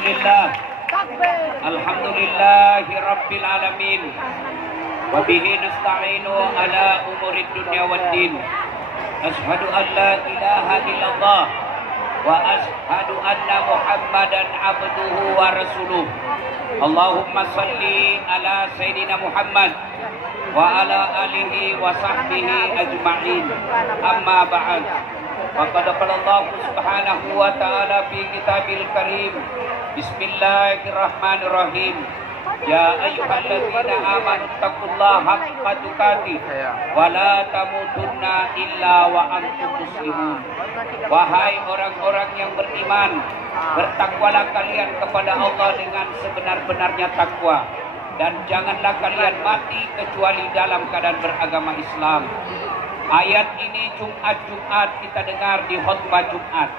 Alhamdulillah. Alhamdulillahi Rabbil Alamin. Wa bihi nasta'inu ala umurid dunya waddin. Ashhadu an la ilaha illallah wa ashhadu anna Muhammadan abduhu wa rasuluh. Allahumma salli ala Sayyidina Muhammad wa ala alihi wa sahbihi ajma'in. Amma ba'd. Faqad qala Allah subhanahu wa ta'ala fi kitabil karim. Bismillahirrahmanirrahim. Ya ayyuhalladzina amanu taqullaha haqqa tuqatih wa la tamutunna illa wa antum muslimun. Wahai orang-orang yang beriman, bertakwalah kalian kepada Allah dengan sebenar-benarnya takwa, dan janganlah kalian mati kecuali dalam keadaan beragama Islam. Ayat ini Jumat kita dengar di khutbah Jumat.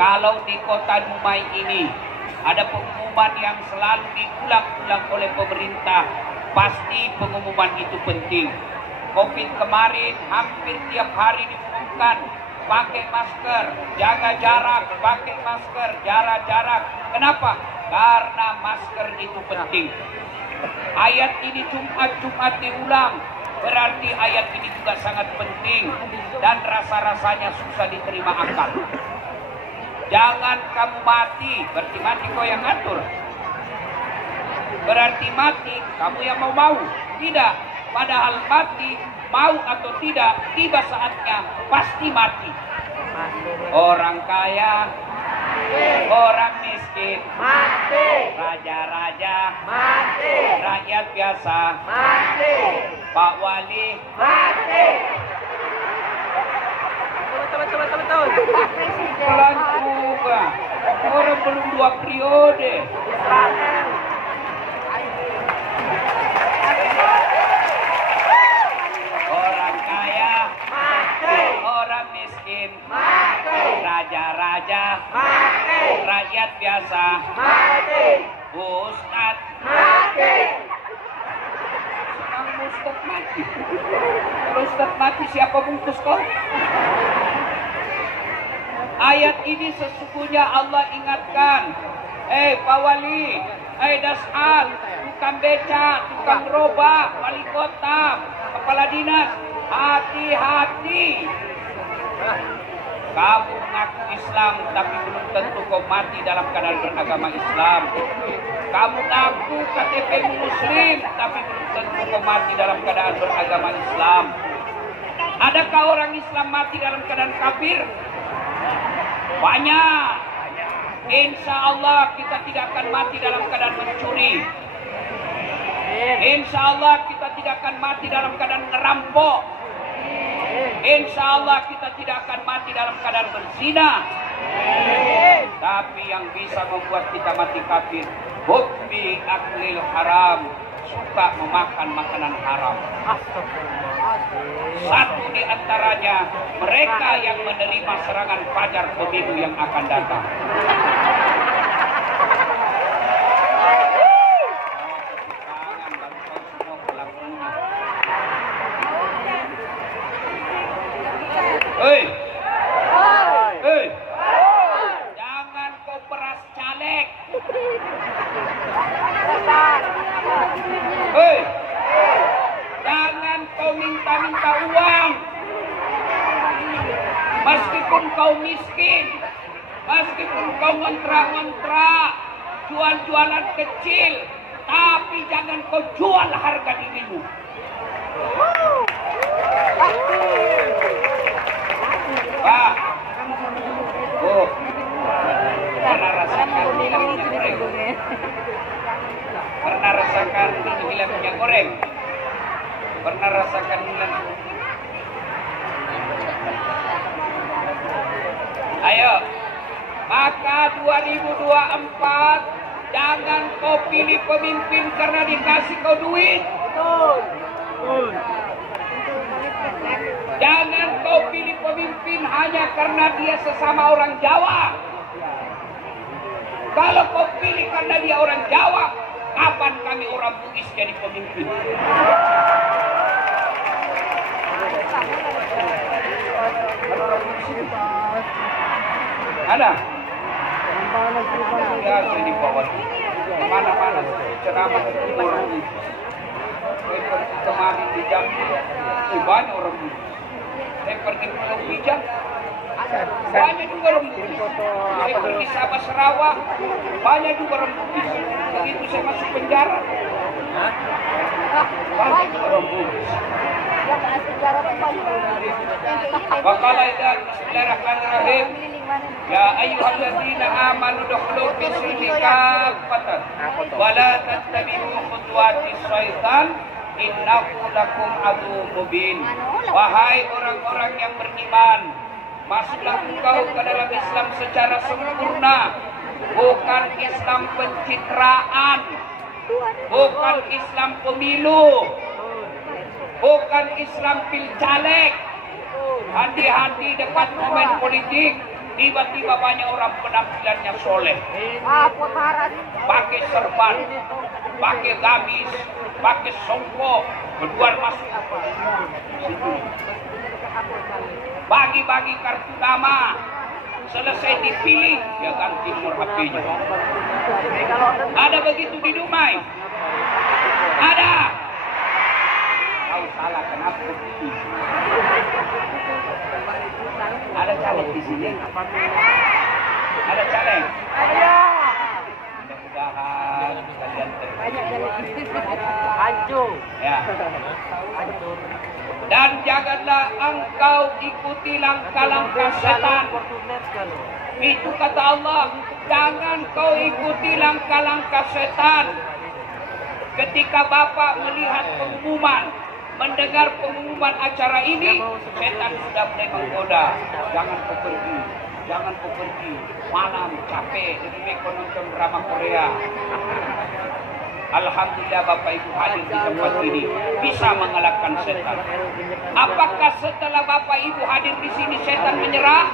Kalau di kota Dumai ini ada pengumuman yang selalu diulang-ulang oleh pemerintah, pasti pengumuman itu penting. Covid kemarin hampir tiap hari diumumkan, pakai masker, jaga jarak, pakai masker, jarak. Kenapa? Karena masker itu penting. Ayat ini Jumat diulang, berarti ayat ini juga sangat penting dan rasa-rasanya susah diterima akal. Jangan kamu mati, berarti mati kau yang ngatur. Berarti mati kamu yang mau. Tidak, padahal mati mau atau tidak, tiba saatnya pasti mati. Orang kaya, orang miskin, mati. Raja-raja, mati. Rakyat biasa, mati. Pak Wali, mati. Betul. Pelan juga. Orang belum 2 periode. Orang kaya, mati. Orang miskin, mati. Raja-raja, mati. Rakyat biasa, mati. Ustad, mati. Senang Ustad mati. Kalau Ustad mati siapa bungkus kau? Ayat ini sesungguhnya Allah ingatkan, Pak Wali, Dasar, tukang beca, tukang gerobak, wali kota, kepala dinas, hati-hati. Kamu ngaku Islam tapi belum tentu kau mati dalam keadaan beragama Islam. Kamu ngaku KTP Muslim tapi belum tentu kau mati dalam keadaan beragama Islam. Adakah orang Islam mati dalam keadaan kafir? Banyak. Insya Allah kita tidak akan mati dalam keadaan mencuri. Insya Allah kita tidak akan mati dalam keadaan ngerampok. Insya Allah kita tidak akan mati dalam keadaan berzina. Tapi yang bisa membuat kita mati kafir, hubbi aklil haram, suka memakan makanan haram. Satu di antaranya mereka yang menerima serangan fajar pemilu yang akan datang. Hei, jangan kau peras caleg. Hei, jangan kau minta uang. Meskipun kau miskin, meskipun kau ngontrak, jual-jualan kecil, tapi jangan kau jual harga dirimu. Pak, pernah rasakan hilang minyak goreng? Pernah rasakan hilang minyak goreng? Pernah rasakan hilang? Ayo, maka 2024 jangan kau pilih pemimpin karena dikasih kau duit. Jangan kau pilih pemimpin hanya karena dia sesama orang Jawa. Kalau kau pilih karena dia orang Jawa, kapan kami orang Bugis jadi pemimpin? Ada? Biasa di bawah. Mana-mana ceramah orang itu. Saya pergi kemarin di Jambi, banyak orang itu. Saya pergi ke Bijak, banyak juga orang Bugis. Saya pergi Sabah Sarawak, banyak juga orang Bugis. Begitu saya masuk penjara, banyak juga orang Bugis. Waqala bismillahirrahmanirrahim. Ya ayyuhalladzina amanu dukhulu fis silmi kaffatan wa la tattabi'u khutuwatis syaitan innahu lakum aduwwun mubin. Wahai orang-orang yang beriman, masuklah engkau ke dalam Islam secara sempurna, bukan Islam pencitraan, bukan Islam pemilu, bukan Islam pilcaleg. Hati-hati dekat momen politik, tiba-tiba banyak orang penampilannya soleh, pakai serban, pakai gamis, pakai songkok, keluar masuk, bagi-bagi kartu nama, selesai dipilih dia ganti nomor HP-nya. Ada begitu di Dumai? Ada. Tahu salah kenapa begitu? Ada caleg di sini? Ada caleg? Ada. Mudah-mudahan kalian hancur. Ya. Dan janganlah engkau ikuti langkah-langkah setan. Itu kata Allah, jangan kau ikuti langkah-langkah setan. Ketika Bapak melihat pengumuman, mendengar pengumuman acara ini, setan sudah mulai menggoda. Jangan kau pergi, jangan kau pergi. Malam capek, lebih baik kau nonton drama Korea. Alhamdulillah Bapak Ibu hadir di tempat ini bisa mengalahkan setan. Apakah setelah Bapak Ibu hadir di sini setan menyerah?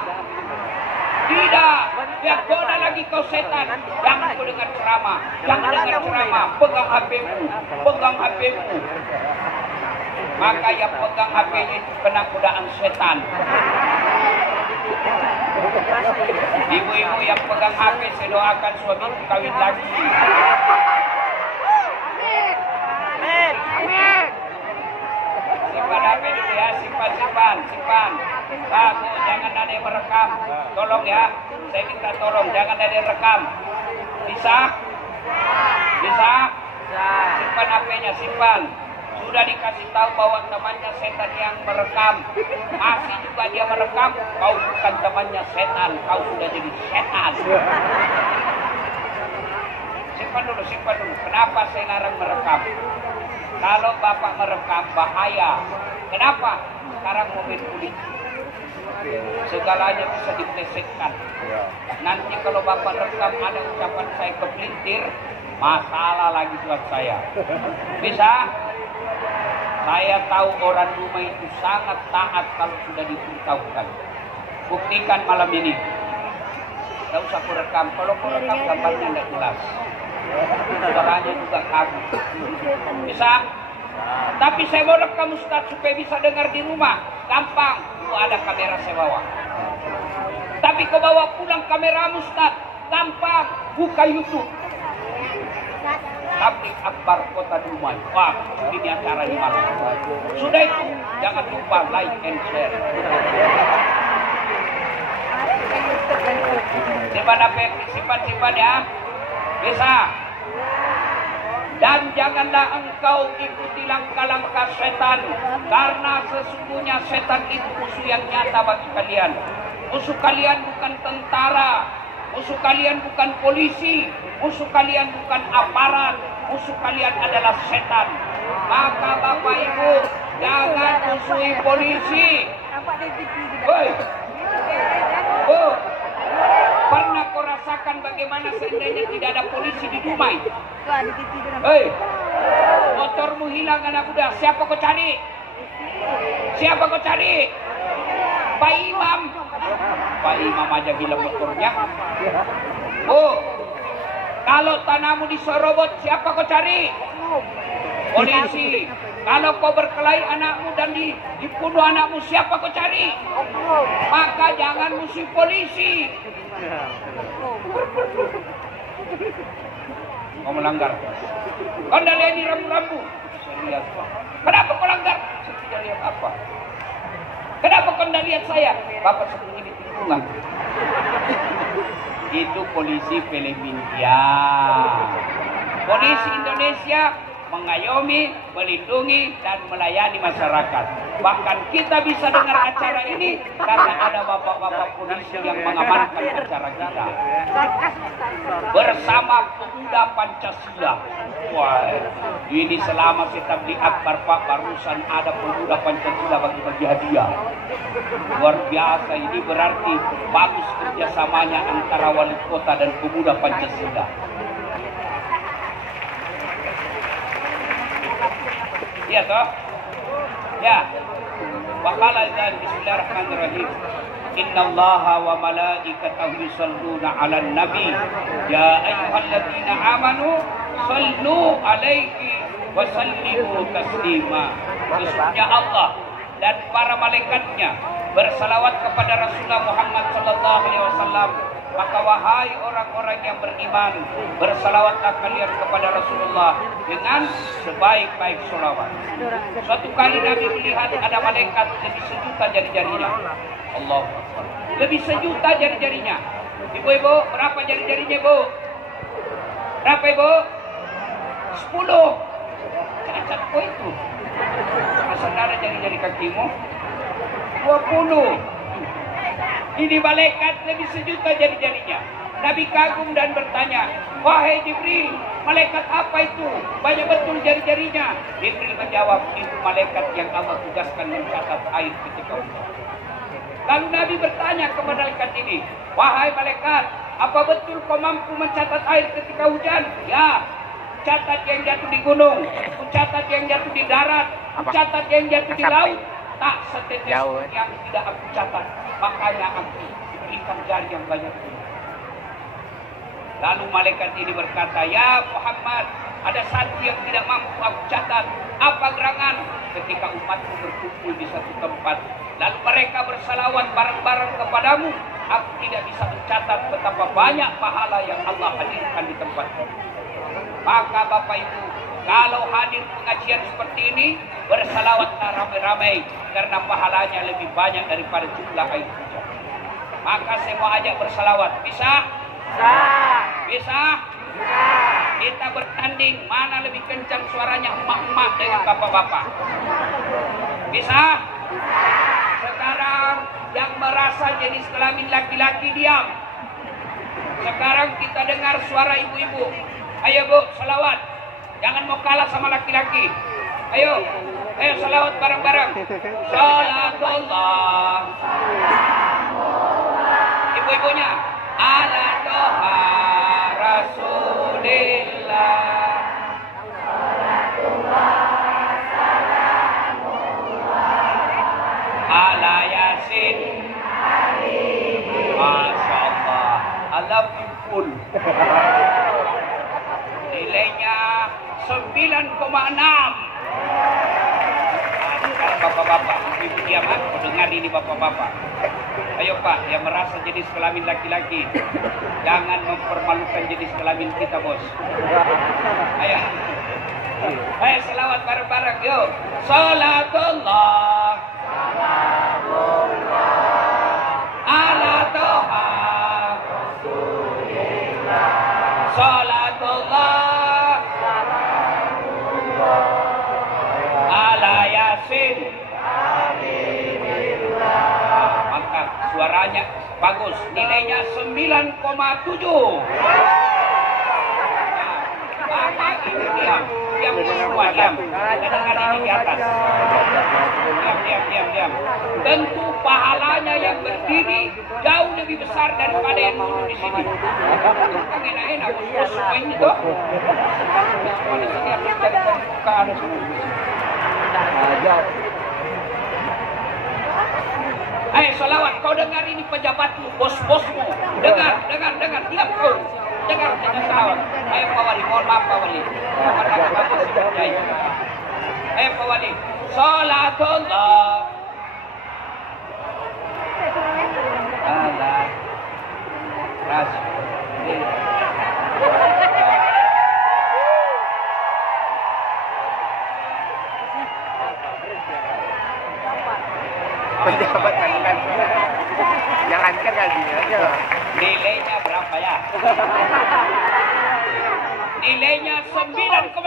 Tidak. Dia goda lagi kau setan. Jangan kau dengar ceramah, jangan dengar ceramah. Pegang HP-mu, pegang HP-mu. Maka yang pegang HP-nya itu kena godaan setan. Ibu-ibu yang pegang HP, saya doakan suami kawin lagi. Simpan HP dulu ya, simpan. Kamu jangan ada yang merekam. Tolong ya, saya minta tolong, jangan ada yang rekam. Bisa? Bisa? Simpan HP-nya, simpan. Sudah dikasih tahu bahwa temannya setan yang merekam, masih juga dia merekam, kau bukan temannya setan, kau sudah jadi setan. Simpan dulu. Kenapa saya larang merekam? Kalau Bapak merekam bahaya. Kenapa? Sekarang momen politik, segalanya bisa diplesetkan. Nanti kalau Bapak rekam ada ucapan saya kepelintir, masalah lagi buat saya. Bisa? Saya tahu orang rumah itu sangat taat kalau sudah diberitahukan. Buktikan malam ini. Tidak usah aku rekam. Kalau aku rekam gambarnya tidak jelas. Suaranya juga kagum. Bisa? Tapi saya mau rekam Ustaz supaya bisa dengar di rumah. Gampang. Ada kamera saya bawa. Tapi kau bawa pulang kamera Ustaz. Gampang. Buka YouTube. Tablik Akbar Kota Dumai. Wah, ini acara di malam. Sudah itu, jangan lupa like and share. Simpan ya. Bisa. Dan janganlah engkau ikuti langkah-langkah setan, karena sesungguhnya setan itu musuh yang nyata bagi kalian. Musuh kalian bukan tentara, musuh kalian bukan polisi, musuh kalian bukan aparat, musuh kalian adalah setan. Maka Bapak Ibu jangan musuhi polisi. Woi, pernah kau rasakan bagaimana seandainya tidak ada polisi di Dumai? Hei, motormu hilang anak muda. Siapa kau cari? Pak Imam. Pak Imam aja hilang motornya. Kalau tanahmu diserobot, siapa kau cari? Polisi. Kalau kau berkelahi anakmu dan dibunuh anakmu, siapa kau cari? Maka jangan musuh polisi. Kau melanggar. Kau tidak lihat ini rambu-rambu. Saya lihat. Kenapa kau langgar? Saya tidak lihat apa. Kenapa kau tidak lihat saya? Bapak sembunyi di tikungan. Itu polisi Filipina. Polisi Indonesia mengayomi, melindungi, dan melayani masyarakat. Bahkan kita bisa dengar acara ini karena ada bapak-bapak polisi yang mengamankan acara kita. Bersama pemuda Pancasila. Wah, ini selama kita beli akbar Pak, barusan ada pemuda Pancasila bagi-bagi hadiah. Luar biasa, ini berarti bagus kerjasamanya antara wali kota dan pemuda Pancasila. Ya toh? Ya. Waqala dan bismillahirrahmanirrahim. Innallaha wa malaikatahu yusholluna 'alan nabi. Ya ayyuhalladzina amanu shallu 'alaihi wa sallimu taslima. Sesungguhnya Allah dan para malaikatnya bersalawat kepada Rasulullah Muhammad sallallahu alaihi wasallam. Maka wahai orang-orang yang beriman, bersalawatlah kalian kepada Rasulullah dengan sebaik-baik salawat. Suatu kali Nabi melihat ada malaikat lebih sejuta jari-jarinya. Allah Akbar. Lebih sejuta jari-jarinya. Ibu-ibu, berapa jari-jarinya, Bu? Berapa, Ibu? 10. Cacat kok itu. Masa ada jari-jari kakimu? 20. Ini malaikat lebih sejuta jari-jarinya. Nabi kagum dan bertanya, wahai Jibril, malaikat apa itu? Banyak betul jari-jarinya. Jibril menjawab, itu malaikat yang Allah tugaskan mencatat air ketika hujan. Lalu Nabi bertanya kepada malaikat ini, wahai malaikat, apa betul kau mampu mencatat air ketika hujan? Ya, catat yang jatuh di gunung, catat yang jatuh di darat, catat yang jatuh di laut. Tak setetes yang tidak aku catat. Makanya aku diberikan jari yang banyak ini. Lalu malaikat ini berkata, ya Muhammad, ada satu yang tidak mampu aku catat. Apa gerangan? Ketika umatmu berkumpul di satu tempat, lalu mereka bersalawat bareng-bareng kepadamu, aku tidak bisa mencatat betapa banyak pahala yang Allah hadirkan di tempat itu. Maka Bapak Ibu, kalau hadir pengajian seperti ini, bersalawatlah ramai-ramai karena pahalanya lebih banyak daripada jumlah air hujan. Maka saya mau ajak bersalawat. Bisa? Bisa. Bisa? Bisa. Kita bertanding mana lebih kencang suaranya emak-emak dengan bapak-bapak. Bisa? Bisa. Sekarang yang merasa jenis kelamin laki-laki diam. Sekarang kita dengar suara ibu-ibu. Ayo Bu, salawat. Jangan mau kalah sama laki-laki. Ayo salawat bareng-bareng. Salatullah. Ibu-ibunya. Ala toha Rasulillah. Ala Yasin. Masya Allah. Allah full. Nilainya 9,6. Bapak-bapak, ibu diam, dengar ini bapak-bapak. Ayo Pak, yang merasa jenis kelamin laki-laki, jangan mempermalukan jenis kelamin kita, bos. Ayo, selawat bareng-bareng, yuk. Salatullah, ala toha Rasulillah. Salatullah, ala Yasin. Maka suaranya bagus, nilainya 9,7. Maka ini diam semua, diam. Dengar ini di atas. Diam. Tentu pahalanya yang berdiri jauh lebih besar daripada yang duduk di sini. Kan enak-enak bos semua ini toh. Semua di sini harus cari pembukaan semua. Ayo salawat, kau dengar ini pejabatmu, bos-bosmu. Dengar, diam kau. Dengar kita salawat. Ayo Pak Wali, mohon maaf Pak Wali. Ayo Pak Wali. Salatullah. Pejabat kan. Jangankan gajinya aja. Nilainya berapa ya? Nilainya 9,9.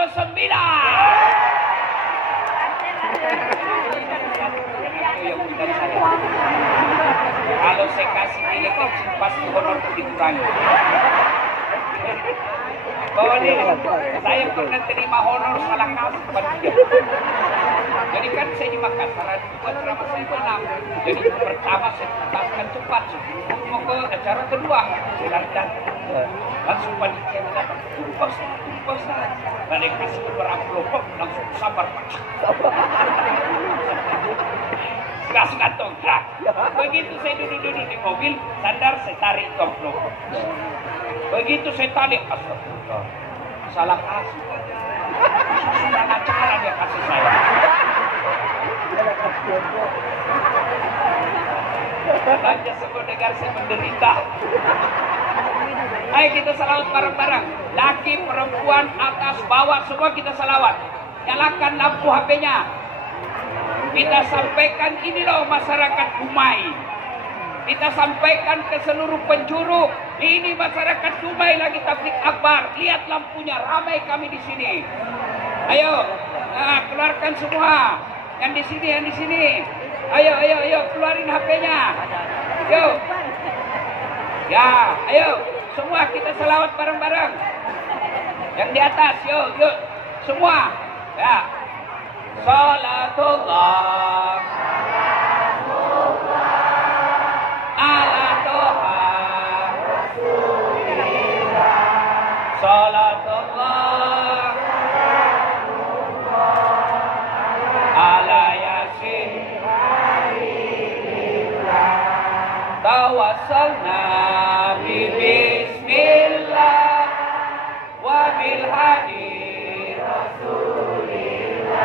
Itu yang bukan saya. Kalau saya kasih nilai kecil pasti honorku dikurangi. Bahwa nih, saya pernah terima honor salah kasih kepada dia. Jadi kan saya di Makassar, buat ceramah saya malam. Jadi pertama saya tuntaskan cepat, sebelum mau ke acara kedua. Saya datang, langsung panitia datang, tumpah Ustaz. Lalu kasih beberapa amplop, langsung sabar Pak. Gas kantong, begitu saya duduk di mobil, sandar saya tarik amplop. Begitu saya tarik, astagfirullah, salah kasih. Sangat cara dia kasih saya. Raja sebuah negara saya menderita. Ayo kita salawat bareng-bareng. Laki, perempuan, atas, bawah, semua kita salawat. Nyalakan lampu HP-nya. Kita sampaikan ini loh masyarakat Dumai. Kita sampaikan ke seluruh penjuru. Ini masyarakat Dumai lagi tablik akbar. Lihat lampunya, ramai kami di sini. Ayo, keluarkan semua. Yang di sini, yang di sini. Ayo, keluarin HP-nya. Yuk. Ya, ayo. Semua kita selawat bareng-bareng. Yang di atas, yuk. Semua. Ya. Salatullah. Ala Toha. Salatullah. Ala Yasin. Tawassalna bi bismillah wa bil hadi rasulillah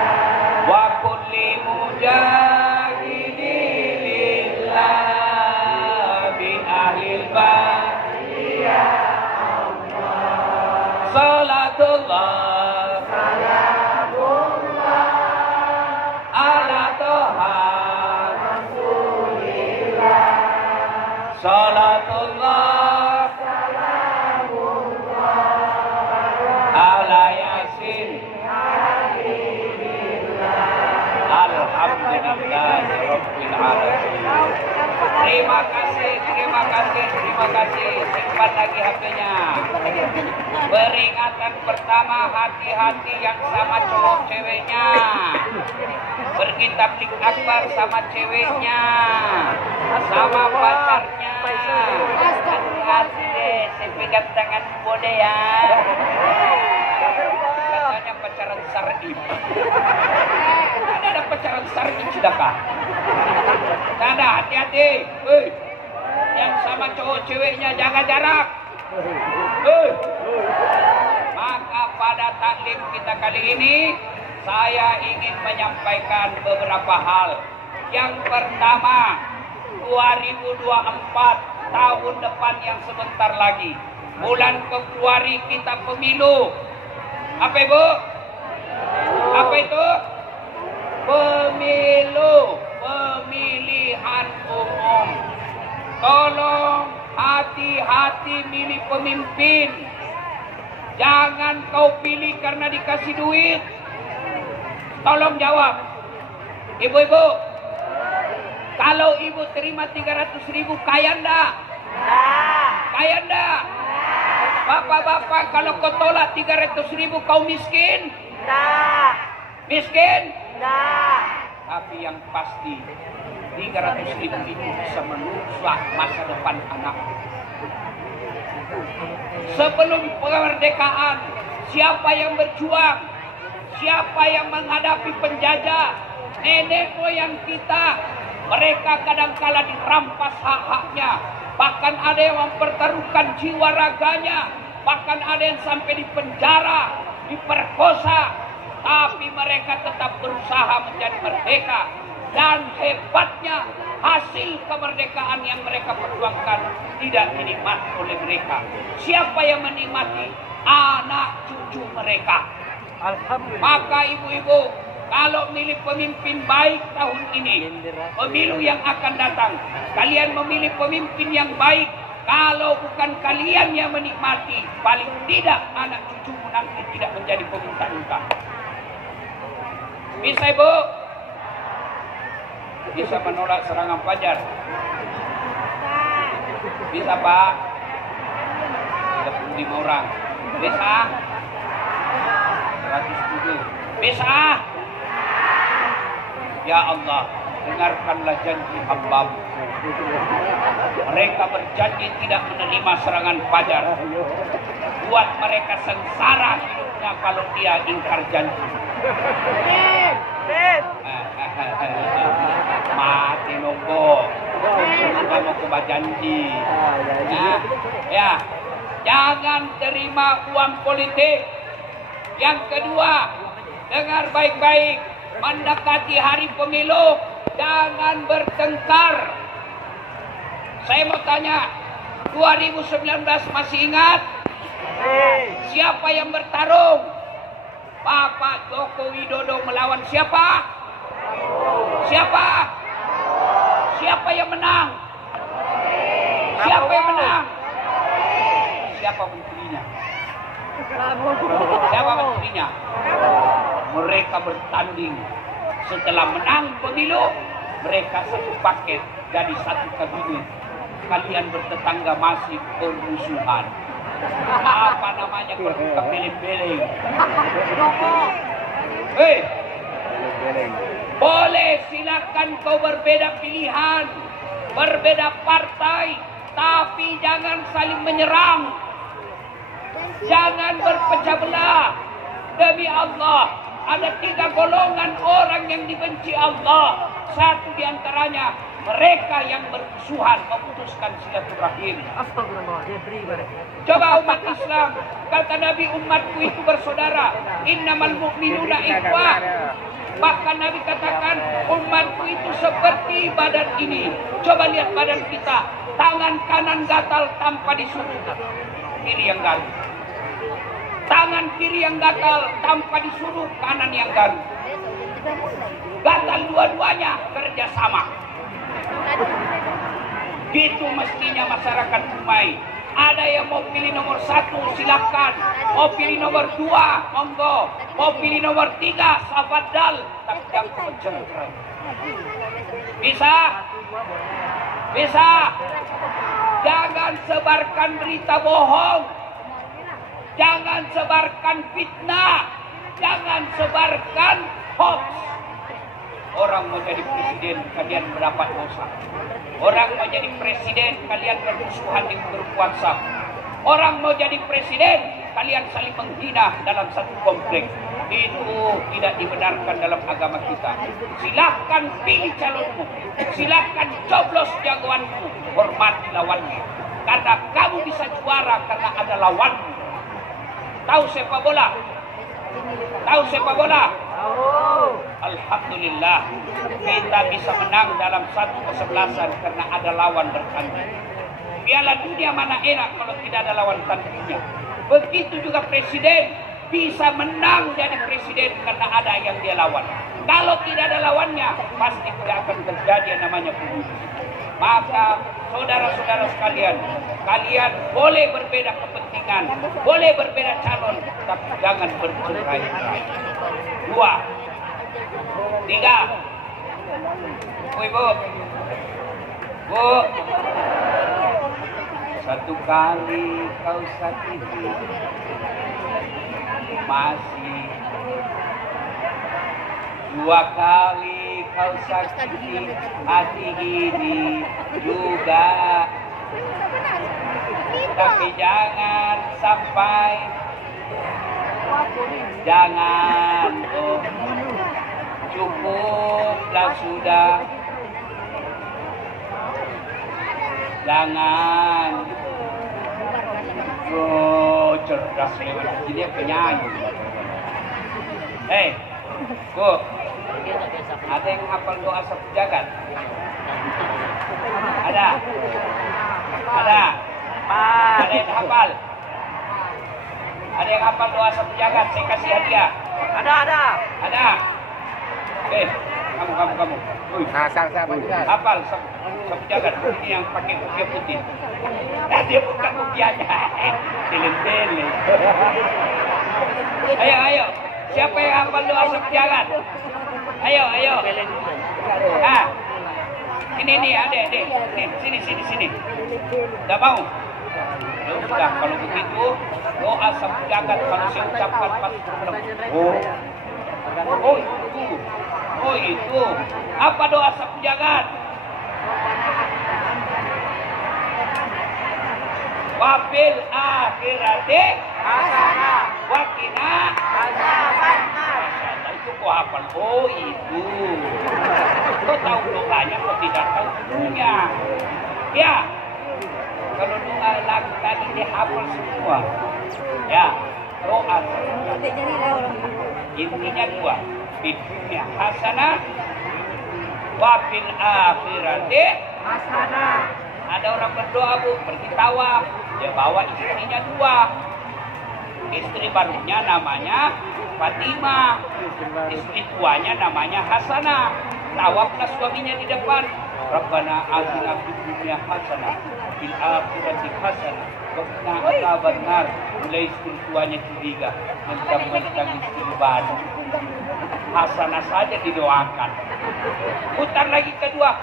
wa kulli mujahidin lillah bi ahlil bariyah Allah. Salatullah salamullah ala Toha Salatullah Salamullah Ala Yasin Alhamdulillah Rabbil Alamin. Terima kasih. Simpan lagi HP-nya. Peringatan pertama, hati-hati yang sama cowok ceweknya. Pergi tablik akbar sama ceweknya, sama pacarnya. Hati-hati deh, saya pegang tangan boleh ya. Katanya pacaran syar'i. Ada pacaran syar'i sudahkah? Ada, hati-hati. Yang sama cowok ceweknya jaga jarak. Maka pada taklim kita kali ini saya ingin menyampaikan beberapa hal. Yang pertama, 2024 tahun depan yang sebentar lagi, bulan Februari kita pemilu. Apa Ibu? Apa itu? Pemilu, pemilihan umum. Tolong hati-hati milih pemimpin. Jangan kau pilih karena dikasih duit. Tolong jawab. Ibu-ibu, kalau ibu terima 300.000 kaya enggak? Kaya enggak? Bapak-bapak, kalau kau tolak 300.000 kau miskin? Miskin? Tapi yang pasti 300.000 itu bisa merusak masa depan anak. Sebelum kemerdekaan, siapa yang berjuang? Siapa yang menghadapi penjajah? Nenek moyang kita. Mereka kadangkala dirampas hak-haknya. Bahkan ada yang mempertaruhkan jiwa raganya. Bahkan ada yang sampai di penjara, diperkosa. Tapi mereka tetap berusaha menjadi merdeka. Dan hebatnya hasil kemerdekaan yang mereka perjuangkan tidak dinikmati oleh mereka. Siapa yang menikmati? Anak cucu mereka. Alhamdulillah. Maka ibu-ibu, Kalau milih pemimpin baik tahun ini, pemilu yang akan datang, kalian memilih pemimpin yang baik. Kalau bukan kalian yang menikmati, paling tidak anak cucumu nanti tidak menjadi peminta-minta. Bisa Ibu? Bisa menolak serangan fajar? Bisa Pak? 35 orang. Bisa? 107. Bisa? Ya Allah, dengarkanlah janji hamba-Mu. Mereka berjanji tidak menerima serangan fajar. Buat mereka sengsara hidupnya kalau dia ingkar janji. Mati nunggu. Kita mau ke janji. Ya, jangan terima uang politik. Yang kedua, dengar baik-baik. Mendekati hari pemilu, jangan bertengkar. Saya mau tanya, 2019 masih ingat? Siapa yang bertarung? Bapak Joko Widodo melawan siapa? Siapa? Siapa yang menang? Siapa yang menang? Siapa menterinya? Siapa menterinya? Mereka bertanding. Setelah menang pemilu, mereka satu paket jadi satu kabinet. Kalian bertetangga masih bermusuhan. Apa namanya berbuka beleng-beleng? Hei, boleh silakan kau berbeda pilihan, berbeda partai, tapi jangan saling menyerang. Jangan berpecah belah. Demi Allah, ada 3 golongan orang yang dibenci Allah. Satu diantaranya mereka yang bermusuhan memutuskan silaturahim. Coba umat Islam, kata Nabi, umatku itu bersaudara. Innamal mu'minuna ikhwah. Bahkan Nabi katakan umatku itu seperti badan ini. Coba lihat badan kita, tangan kanan gatal tanpa disuruh, kiri yang gatal. Tangan kiri yang gatal tanpa disuruh, kanan yang gatal. Gatal dua-duanya, kerja sama. Gitu mestinya masyarakat Dumai. Ada yang mau pilih nomor 1, silakan. Mau pilih nomor 2, monggo. Mau pilih nomor 3, safadal. Tapi jangan bercerai. Bisa? Bisa? Jangan sebarkan berita bohong. Jangan sebarkan fitnah. Jangan sebarkan hoax. Orang mau jadi presiden, kalian mendapat dosa. Orang mau jadi presiden, kalian bermusuhan di grup WhatsApp. Orang mau jadi presiden, kalian saling menghina dalam satu kompleks. Itu tidak dibenarkan dalam agama kita. Silahkan pilih calonmu. Silahkan coblos jagoanmu. Hormati lawannya. Karena kamu bisa juara karena ada lawanmu. Tahu sepak bola? Tahu sepak bola? Alhamdulillah kita bisa menang dalam satu kesebelasan karena ada lawan bertanding. Piala dunia mana enak kalau tidak ada lawan tandingnya. Begitu juga presiden bisa menang jadi presiden karena ada yang dia lawan. Kalau tidak ada lawannya pasti tidak akan terjadi yang namanya pemilu. Maka saudara-saudara sekalian, kalian boleh berbeda kepentingan, boleh berbeda calon, tapi jangan bercerai-berai. 2, 3. Ibu, Bu, satu kali kau sakiti masih, 2 kali kau sakiti hati ini juga, tapi jangan sampai, jangan, oh, cukuplah sudah, jangan. Oh, cerdas lewat dia penyanyi. Hei, Bu, ada yang hafal doa sapu jagat? Ada? Ada? Ada yang hafal? Ada yang hafal doa sapu jagat? Saya kasih hadiah. Ada. Ada? kamu? Uy, Nah, sama juga. hafal sapu jagat ini yang pakai kopiah putih. Nah, dia buka kopiahnya. Telen-telen. Ayo, ayo. Siapa yang hafal doa sapu jagat? Ayo, ayo. Ah. Ini nih, adek. Nih, sini. Enggak mau? Ya sudah, kalau begitu doa sapu jagat kalau saya ucapkan pas sebelum. Oh itu. Apa doa sapu jagat? Wafil akhirati hasanah wa qina azabannar. Itu kok hafal? Oh itu. Kau tahu doanya, kau tidak tahu dunia. Ya. Kalau doa lagu tadi dia hafal semua. Ya. Doa. Intinya dua. Dunia hasanah wa fil akhirati hasanah. Ada orang berdoa bu, pergi tawaf, dia bawa istrinya dua. Istri barunya namanya Fatimah, istri tuanya namanya Hasanah. Tawaflah suaminya di depan. Rabbana atina fid dunya hasanah, fil akhirati hasanah, wa qina adzabannar. Mulai istri tuanya curiga, mentang-mentang istri baru. Hasanah saja didoakan. Putar lagi kedua,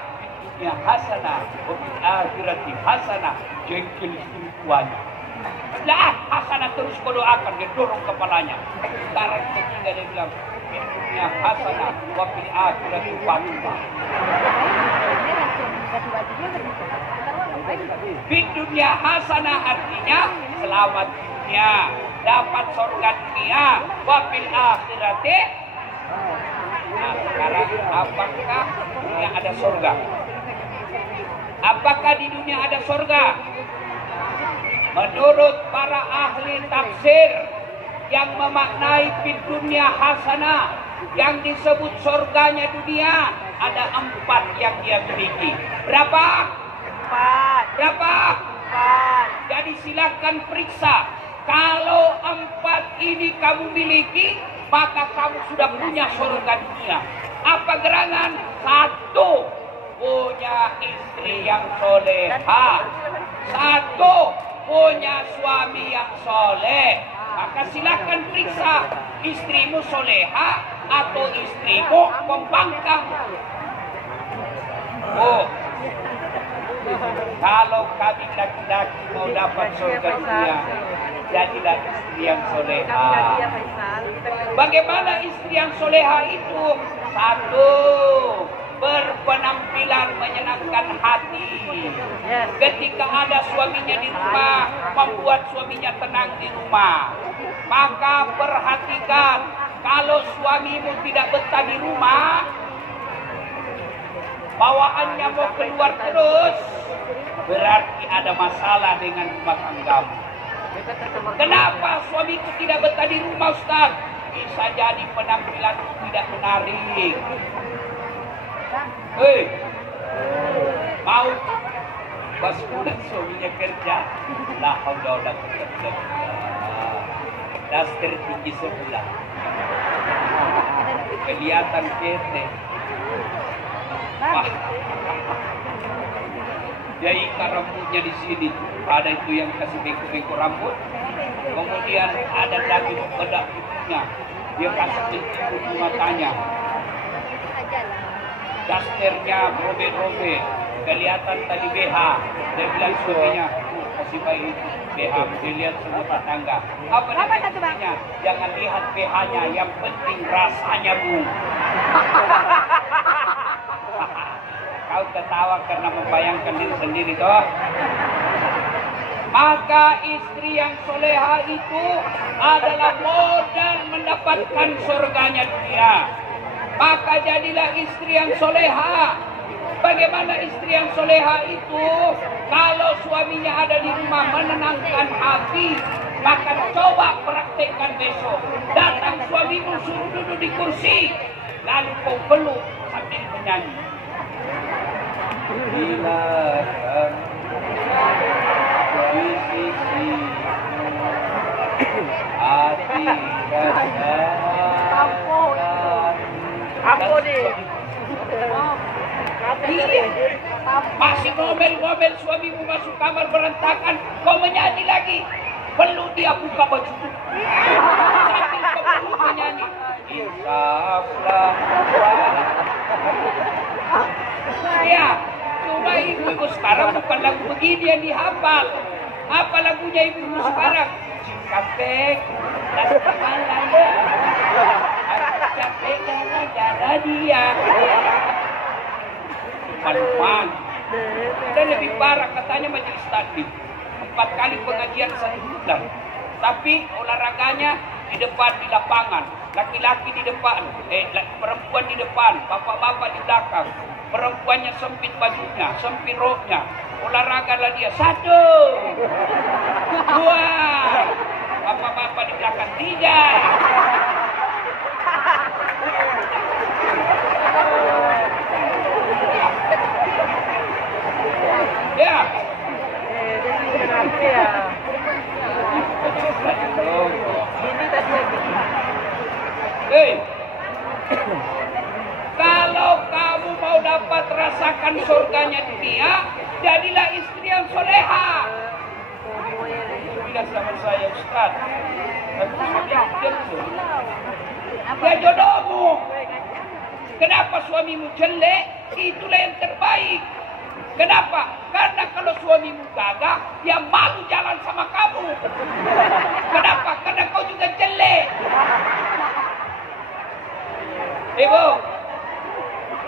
ya hasanah, wa fil akhirati hasanah. Jengkel istri tuanya. Lah, hasanah terus kau doakan, dia dorong kepalanya. Sekarang ketiga dia bilang, ya hasanah, wa fil akhirati Fatimah. Di dunia hasanah artinya selamat dunia, dapat surga dunia, wa fil akhirati. Nah, sekarang apakah dunia ada surga? Apakah di dunia ada surga? Menurut para ahli tafsir yang memaknai di dunia hasanah, yang disebut surganya dunia, ada 4 yang dia miliki. Berapa? 4. Berapa? 4. Jadi silakan periksa. Kalau 4 ini kamu miliki, maka kamu sudah punya surga dunia. Apa gerangan? 1. Punya istri yang soleha. 1. Punya suami yang soleh. Maka silakan periksa, istrimu soleha atau istrimu pembangkang. Oh, kalau kami laki-laki mau dapat surga dunia, jadilah istri yang soleha. Bagaimana istri yang soleha itu? 1. Berpenampilan menyenangkan hati. Ketika ada suaminya di rumah, membuat suaminya tenang di rumah. Maka perhatikan, kalau suamimu tidak betah di rumah, bawaannya mau keluar terus, berarti ada masalah dengan rumah tanggamu. Kenapa suamiku tidak betah di rumah, Ustaz? Bisa jadi penampilan tidak menarik. Hei, mau pas udah suaminya kerja, la haula wala quwwata illa billah. Daster tinggi sebelah, kelihatan kete. Wah, dia ikat rambutnya di sini. Ada itu yang kasih bengkok-bengkok rambut. Kemudian ada lagi bedak putihnya. Dia kasih bengkok matanya. Dasternya robek-robek, kelihatan tadi BH. Dia bilang suaminya, kasih bayi itu BH, dia lihat semua tetangga. Apa namanya? Jangan lihat BH-nya, yang penting rasanya, Bu. Kau ketawa karena membayangkan diri sendiri, toh. Maka istri yang soleha itu adalah modal mendapatkan surganya dunia. Maka jadilah istri yang soleha. Bagaimana istri yang soleha itu? Kalau suaminya ada di rumah menenangkan hati, maka coba praktekkan besok. Datang suamimu suruh duduk di kursi, lalu kau peluk sambil menyanyi. Bilakan di sisi hati kata. Apa ni? Iya. Masih ngomel-ngomel suamimu masuk kamar berantakan, kau menyanyi lagi. Perlu dia buka baju. Sambil kau perlu menyanyi. Insaflah. Ya, coba ibu sekarang bukan lagu begini yang dihafal. Apa lagunya ibu sekarang? Cingkapek, dan kepalanya. Aku capek gara-gara dia. Maluman. Dan lebih parah katanya majelis taklim 4 kali pengajian 1 bulan. Tapi olahraganya di depan di lapangan, laki-laki di depan, perempuan di depan, bapak-bapak di belakang. Perempuannya sempit bajunya, sempit roknya. Olahraga lah dia 1, 2, bapak-bapak di belakang 3. Ya. Hei. Kalau kamu mau dapat rasakan surganya dunia, jadilah istri yang soleha. Bilang sama saya, Ustaz. Ya jodohmu. Kenapa suamimu jelek? Itulah yang terbaik. Kenapa? Karena kalau suamimu gagah, dia malu jalan sama kamu. Kenapa? Karena kau juga jelek. Ibu.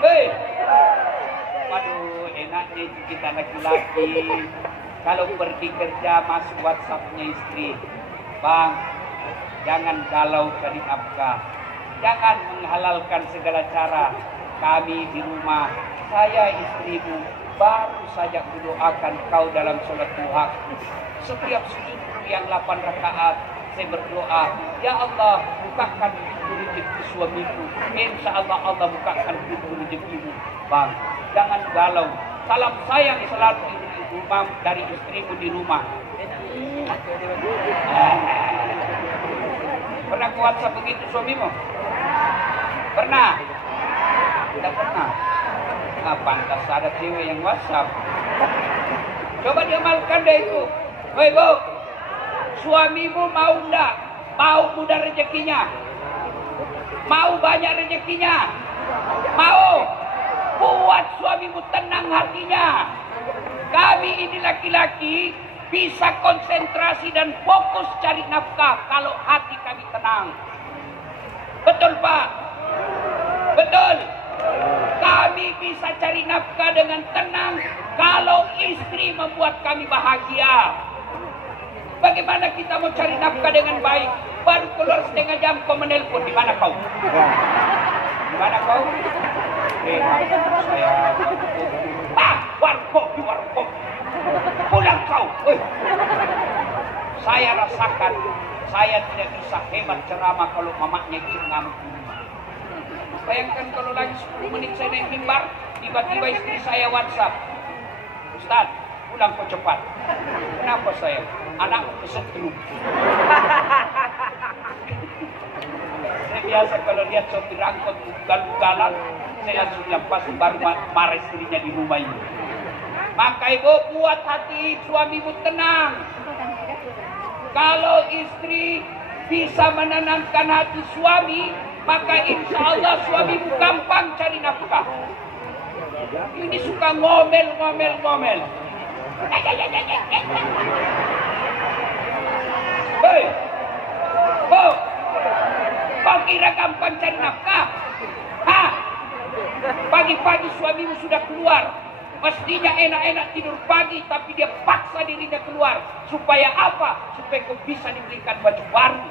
Hei. Waduh, enaknya kita laki-laki. Kalau pergi kerja masuk WhatsApp-nya istri. Bang, jangan galau cari nafkah. Jangan menghalalkan segala cara. Kami di rumah, saya istrimu, baru saja kudoakan kau dalam sholat duha. Setiap sujud yang 8 rakaat, saya berdoa, ya Allah, bukakan pintu rezeki suamiku. Insya Allah Allah bukakan pintu rezekimu. Bang, jangan galau. Salam sayang selalu di rumah dari istrimu di rumah. Pernah ke WhatsApp begitu suamimu? Pernah? Tidak pernah. Nah, pantas ada cewek yang WhatsApp. Coba diamalkan deh itu. Woi bu, suamimu mau enggak? Mau mudah rezekinya? Mau banyak rezekinya? Mau? Buat suamimu tenang hatinya. Kami ini laki-laki bisa konsentrasi dan fokus cari nafkah kalau hati kami tenang. Betul Pak? Betul? Kami bisa cari nafkah dengan tenang kalau istri membuat kami bahagia. Bagaimana kita mau cari nafkah dengan baik? Baru keluar setengah jam kau menelpon. Di mana kau? Di mana kau? Saya warung kopi. Pulang kau. Saya rasakan saya tidak bisa hebat ceramah kalau mamanya itu ngamuk. Bayangkan kalau lagi 10 menit saya naik mimbar, tiba-tiba istri saya WhatsApp. Ustaz, pulang kau cepat. Kenapa saya? Anakku kesetrum. Saya biasa kalau lihat sopir angkot ugal-ugalan, saya langsung lepas baru marah istrinya di rumah ini. Maka ibu buat hati suamimu tenang. Kalau istri bisa menenangkan hati suami, maka insya Allah suamimu gampang cari nafkah. Ini suka ngomel. Hei, kau kira gampang cari nafkah? Hah? Pagi-pagi suamimu sudah keluar. Mestinya enak-enak tidur pagi, tapi dia paksa dirinya keluar. Supaya apa? Supaya kau bisa diberikan baju baru.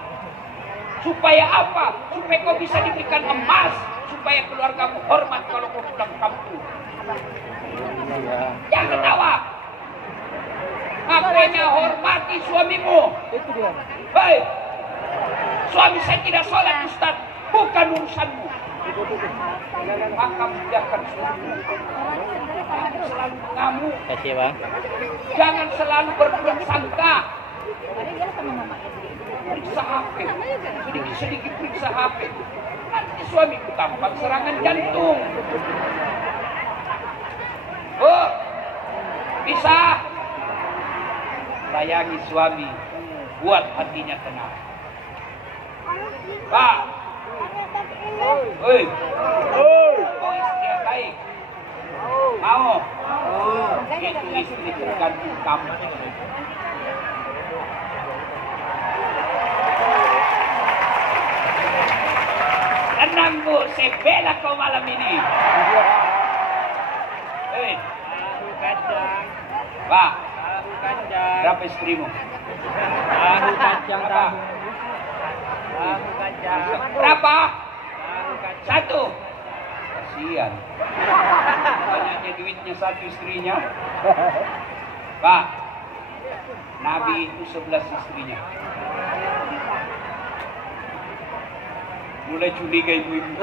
Supaya apa? Supaya kau bisa diberikan emas. Supaya keluargamu hormat kalau kau pulang kampung. Jangan ketawa. Makanya hormati suamimu. Hei, suami saya tidak sholat Ustaz. Bukan urusanmu. Maka mudahkan suamimu. Jangan selalu mengamuk. Jangan selalu berburuk sangka. Periksa HP. Sedikit-sedikit periksa HP. Nanti suamiku tampak serangan jantung. Oh, bisa. Sayangi suami, buat hatinya tenang. Pak, oi, kau istri yang baik. Mau? Itu istri tergantung kamu. Tenang Bu, saya bela kau malam ini. Hei, Pak, berapa istrimu? Tahu kacang, Berapa? tahu kacang. Berapa? Satu. Kasihan. Banyaknya duitnya satu istrinya. Pak, Nabi itu 11 istrinya. Mulai curiga ibu-ibu.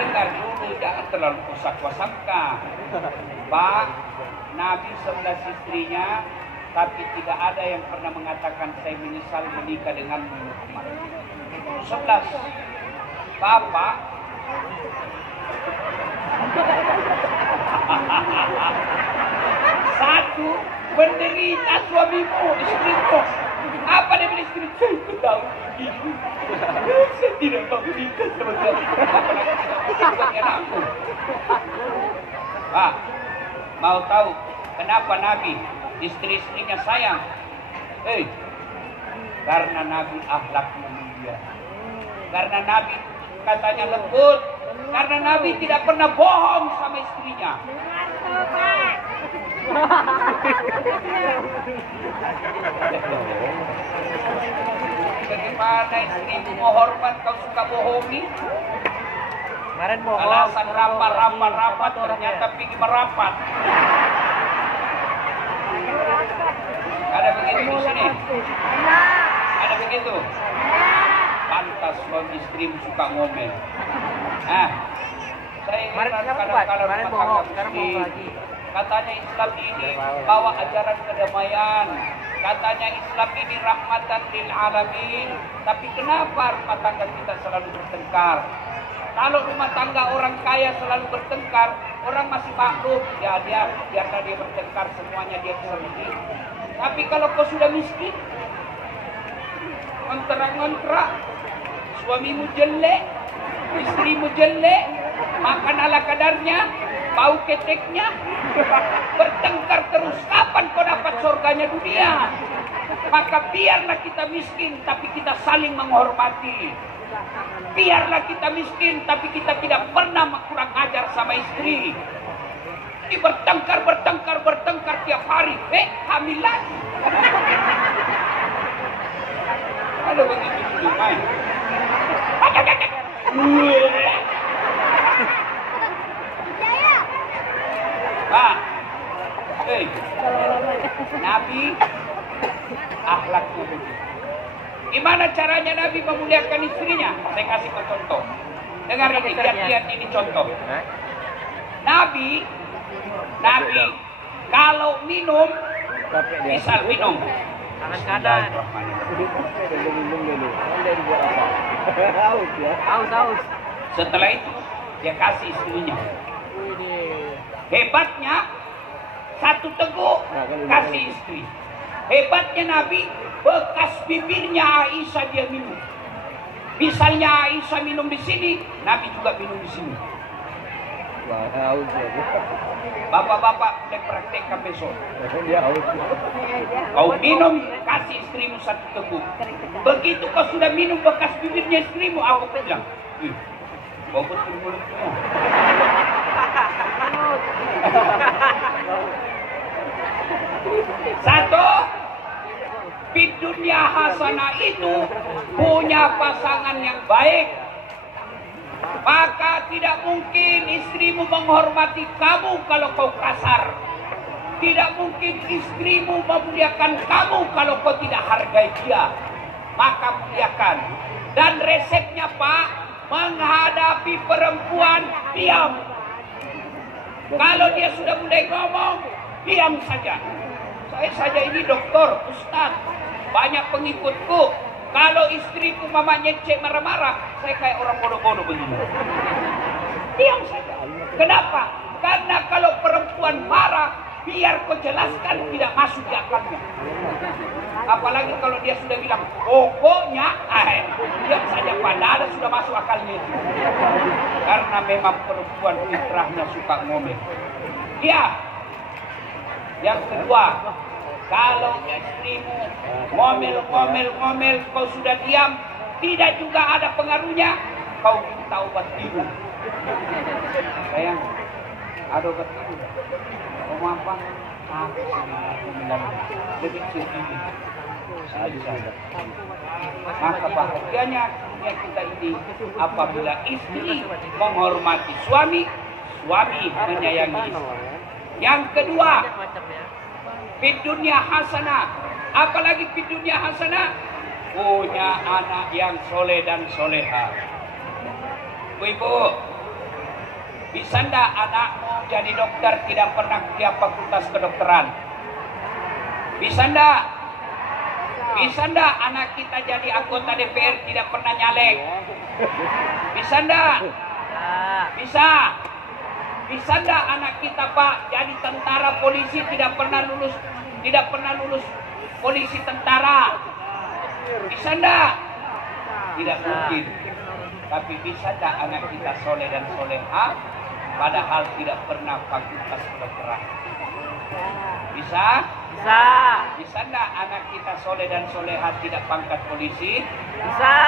Dengar dulu, jangan terlalu kosak-kosakka. Pak, Nabi 11 istrinya, tapi tidak ada yang pernah mengatakan saya menyesal menikah denganmu Muhammad. 11. Bapak satu, menderita suamimu, istrimu. Apa dia bilang istri? Saya tahu begitu. Saya tidak mau menikah sama kamu. Apalagi tidak aku. Pak, mau tahu kenapa Nabi istri-istrinya sayang? Karena Nabi akhlaknya mulia. Karena Nabi katanya lembut. Karena Nabi tidak pernah bohong sama istrinya. Bagaimana istrimu mau hormat kau suka bohongi? Kemarin bohong. Alasan rapat ternyata pergi merapat. Ada begitu di sini? Ada begitu? Pantas suami istrimu suka ngomel. Saya Kemarin kadang-kadang kemarin bohong, sekarang bohong lagi. Katanya Islam ini bawa ajaran kedamaian. Katanya Islam ini rahmatan lil alamin. Tapi kenapa rumah tangga kita selalu bertengkar? Kalau rumah tangga orang kaya selalu bertengkar, orang masih maklum, ya biarlah dia bertengkar, semuanya dia bisa begini. Tapi kalau kau sudah miskin, ngontrak-ngontrak, suamimu jelek, istrimu jelek, makan ala kadarnya, bau keteknya, bertengkar terus, kapan kau dapat surganya dunia? Maka biarlah kita miskin, tapi kita saling menghormati. Biarlah kita miskin, tapi kita tidak pernah kurang ajar sama istri. Ini bertengkar tiap hari. Hamil lagi. Ada begitu dulu, main. Pak, Nabi akhlaknya begitu. Gimana caranya Nabi memuliakan istrinya? Saya kasih contoh. Dengar ini, lihat ini contoh. Nabi kalau minum, misal minum, Tangan kanan. Haus. setelah itu dia kasih istrinya. Hebatnya satu teguk kasih istri. Hebatnya Nabi, bekas bibirnya Aisyah dia minum. Misalnya Aisyah minum di sini, Nabi juga minum di sini. Bapak-bapak boleh praktekkan besok. Kau minum, kasih istrimu satu teguk. Begitu kau sudah minum bekas bibirnya istrimu, aku bilang, kau betul mulutnya. Satu, di dunia hasanah itu punya pasangan yang baik. Maka tidak mungkin istrimu menghormati kamu kalau kau kasar. Tidak mungkin istrimu memuliakan kamu kalau kau tidak hargai dia. Maka muliakan. Dan resepnya Pak, menghadapi perempuan diam. Kalau dia sudah mulai ngomong, diam saja. Saya saja ini dokter, ustaz, banyak pengikutku. Kalau istriku mama nyecek marah-marah, saya kayak orang bodoh-bodoh begini. Diam saja. Kenapa? Karena kalau perempuan marah, biar kau jelaskan tidak masuk di akalnya. Apalagi kalau dia sudah bilang, pokoknya, diam saja padahal sudah masuk akalnya itu. Karena memang perempuan fitrahnya suka ngomel. Ya. Yang kedua, kalau istrimu ngomel, kau sudah diam, tidak juga ada pengaruhnya, kau minta obat tidur. Sayang, ada obat tidur. Kau mau apa? Aku minum lebih sedikit. Maka bahagianya dunia kita ini apabila istri menghormati suami, suami menyayangi istri. Yang kedua, fid dunya hasanah. Apalagi fid dunya hasanah, punya anak yang soleh dan soleha. Ibu, bisa ndak anakmu jadi dokter tidak pernah ke fakultas kedokteran? Bisa ndak? Bisa ndak anak kita jadi anggota DPR tidak pernah nyalek? Bisa ndak? Bisa. Bisa ndak anak kita Pak jadi tentara polisi tidak pernah lulus polisi tentara? Bisa ndak? Tidak mungkin. Tapi bisa ndak anak kita soleh dan soleha padahal tidak pernah fakultas kedokteran? Bisa? Bisa. Bisa ndak anak kita soleh dan soleha tidak pangkat polisi? Bisa.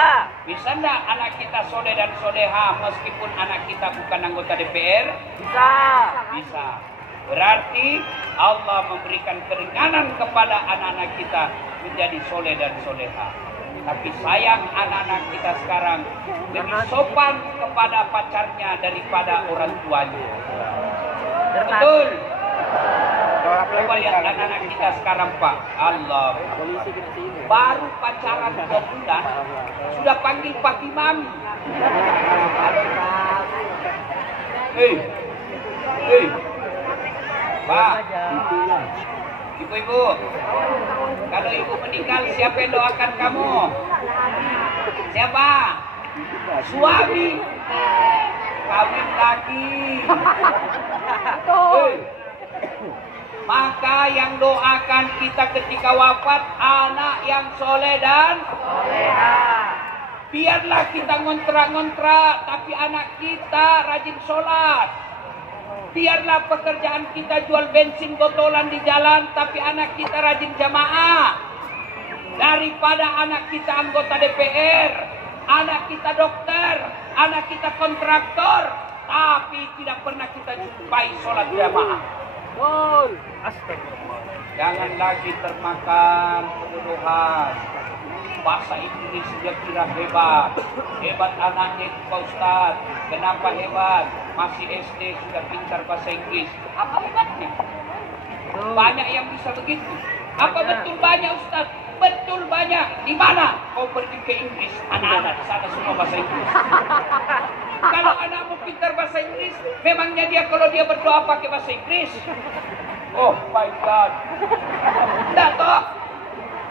Bisa ndak anak kita soleh dan soleha meskipun anak kita bukan anggota DPR? Bisa. Bisa. Berarti Allah memberikan keringanan kepada anak-anak kita menjadi soleh dan soleha. Tapi sayang anak-anak kita sekarang lebih sopan kepada pacarnya daripada orang tuanya. Betul. Coba lihat anak-anak kita sekarang Pak. Allah. Baru pacaran 2 bulan sudah panggil papi mami. Hei. Pak. Ibu-ibu. Kalau ibu meninggal siapa yang doakan kamu? Siapa? Suami. Kawin lagi. Maka yang doakan kita ketika wafat anak yang soleh dan soleha. Biarlah kita ngontrak-ngontrak, tapi anak kita rajin sholat. Biarlah pekerjaan kita jual bensin botolan di jalan, tapi anak kita rajin jamaah. Daripada anak kita anggota DPR, anak kita dokter, anak kita kontraktor, tapi tidak pernah kita jumpai sholat jamaah. Jangan lagi termakan kebodohan. Bahasa Inggris dia kira hebat. Hebat anaknya itu Pak Ustaz. Kenapa hebat? Masih SD sudah pintar bahasa Inggris. Apa hebatnya? Banyak yang bisa begitu. Apa betul banyak Ustaz? Betul banyak. Di mana? Kau pergi ke Inggris. Anak-anak di sana semua bahasa Inggris. Kalau anakmu pintar bahasa Inggris, memangnya dia kalau dia berdoa pakai bahasa Inggris? Oh my God. Tidak toh?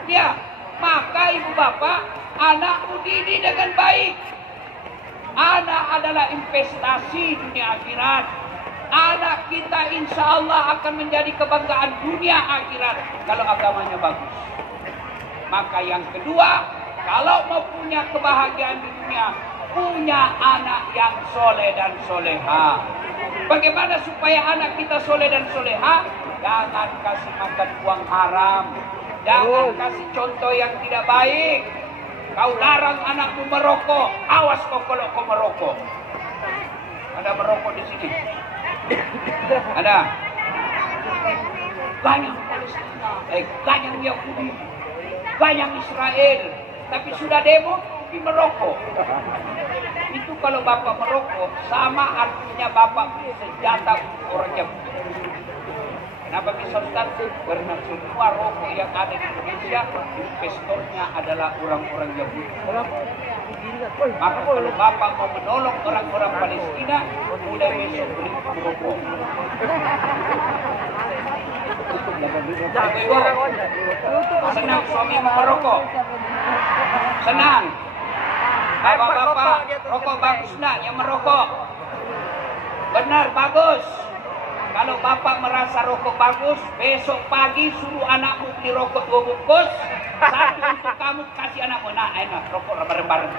Ya. Maka ibu bapak, anakmu didik dengan baik. Anak adalah investasi dunia akhirat. Anak kita insya Allah akan menjadi kebanggaan dunia akhirat kalau agamanya bagus. Maka yang kedua, kalau mau punya kebahagiaan di dunia, punya anak yang soleh dan soleha. Bagaimana supaya anak kita soleh dan soleha? Jangan kasih makan uang haram. Jangan kasih contoh yang tidak baik. Kau larang anakmu merokok. Awas kau kalau kau merokok. Ada merokok di sini. Ada. Banyak Palestina. Banyak Yahudi. Banyak Israel. Tapi sudah demo di merokok. Itu kalau bapak merokok sama artinya bapak senjata orang Yahudi. Kenapa bisa Ustaz? Karena semua rokok yang ada di Indonesia, investornya adalah orang-orang Yahudi. Maka kalau Bapak mau menolong orang-orang Palestina, mulai besok beli rokok. Ibu-ibu, senang suami merokok? Senang? Bapak-bapak, rokok bagus nak yang merokok? Benar, bagus. Kalau bapak merasa rokok bagus, besok pagi suruh anakmu beli rokok 2 bungkus. Satu untuk kamu, kasih anakmu. Nah, enak, rokok bareng-bareng.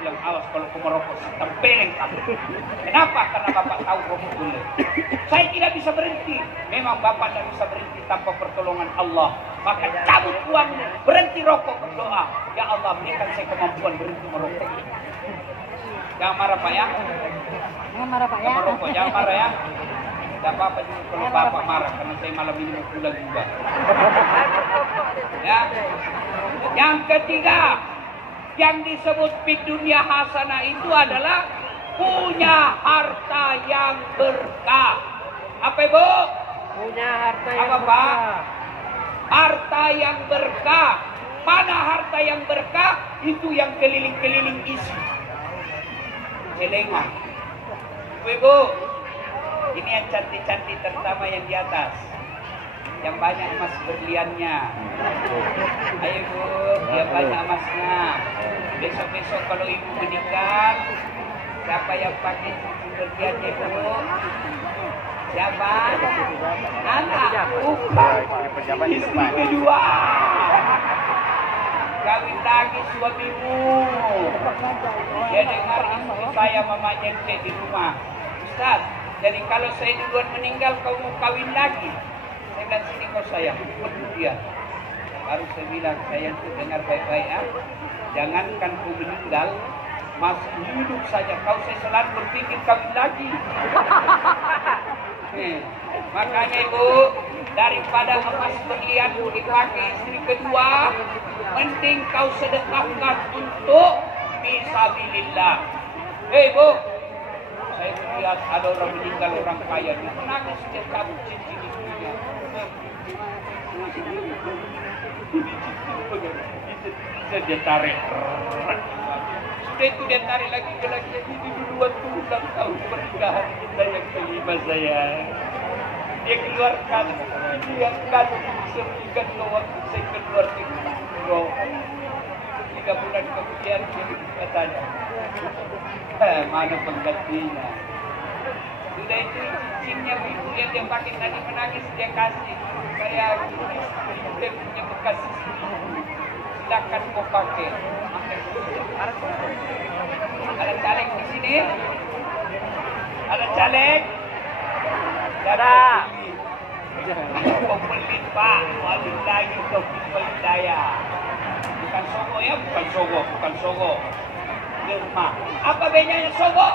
Bilang, awas kalau kamu merokok, tempeleng kamu. Kenapa? Karena bapak tahu rokok boleh. Saya tidak bisa berhenti. Memang bapak tidak bisa berhenti tanpa pertolongan Allah. Maka cabut uangmu, berhenti rokok, berdoa. Ya Allah, berikan saya kemampuan berhenti merokok. Jangan marah Pak ya. Jangan marah Pak ya. Jangan merokok, jangan marah ya. Tidak apa-apa juga kalau bapak marah karena saya malam ini mau pulang juga. Ya. Yang ketiga, yang disebut fid dunya hasanah itu adalah punya harta yang berkah. Apa Ibu? Punya harta yang Apa Pak? Harta yang berkah. Mana harta yang berkah? Itu yang keliling-keliling isi. Celengan. Ibu, ini yang cantik-cantik, terutama yang di atas, yang banyak emas berliannya. Ayo Bu, yang banyak emasnya. Besok-besok kalau ibu meninggal, siapa yang pakai cincin berliannya Bu? Siapa? Anak. Bukan. Istri kedua. Kawin lagi suamimu. Dia dengar istri saya mamanya cek di rumah. Ustaz, jadi kalau saya duluan meninggal kau mau kawin lagi? Saya bilang sini kau sayang, dia. Baru saya bilang sayang tuh dengar baik-baik ya. Jangankan kau meninggal, masih hidup saja kau saya selalu berpikir kawin lagi. Makanya Ibu, daripada emas berlianmu dipakai istri kedua, mending kau sedekahkan untuk fisabilillah. Hei Bu, saya melihat ada orang meninggal, orang kaya, dia menangis, dia cabut cincin istrinya. Bisa dia tarik. Sudah itu dia tarik lagi ke lagi. Ini duluan ulang tahun pernikahan kita yang kelima saya. Dia keluarkan, dia kan seberikan ke waktu saya keluar di Bro. 3 bulan kemudian dia tanya, mana penggantinya? Sudah itu cincinnya ibu yang dia pakai tadi menangis dia kasih. Saya dia punya bekas silakan kau pakai. Ada caleg di sini? Ada caleg? Ada. Kau pelit Pak, walillahi taufiq wal hidayah. Bukan sogo ya, bukan sogo. Derma. Apa bedanya sogo?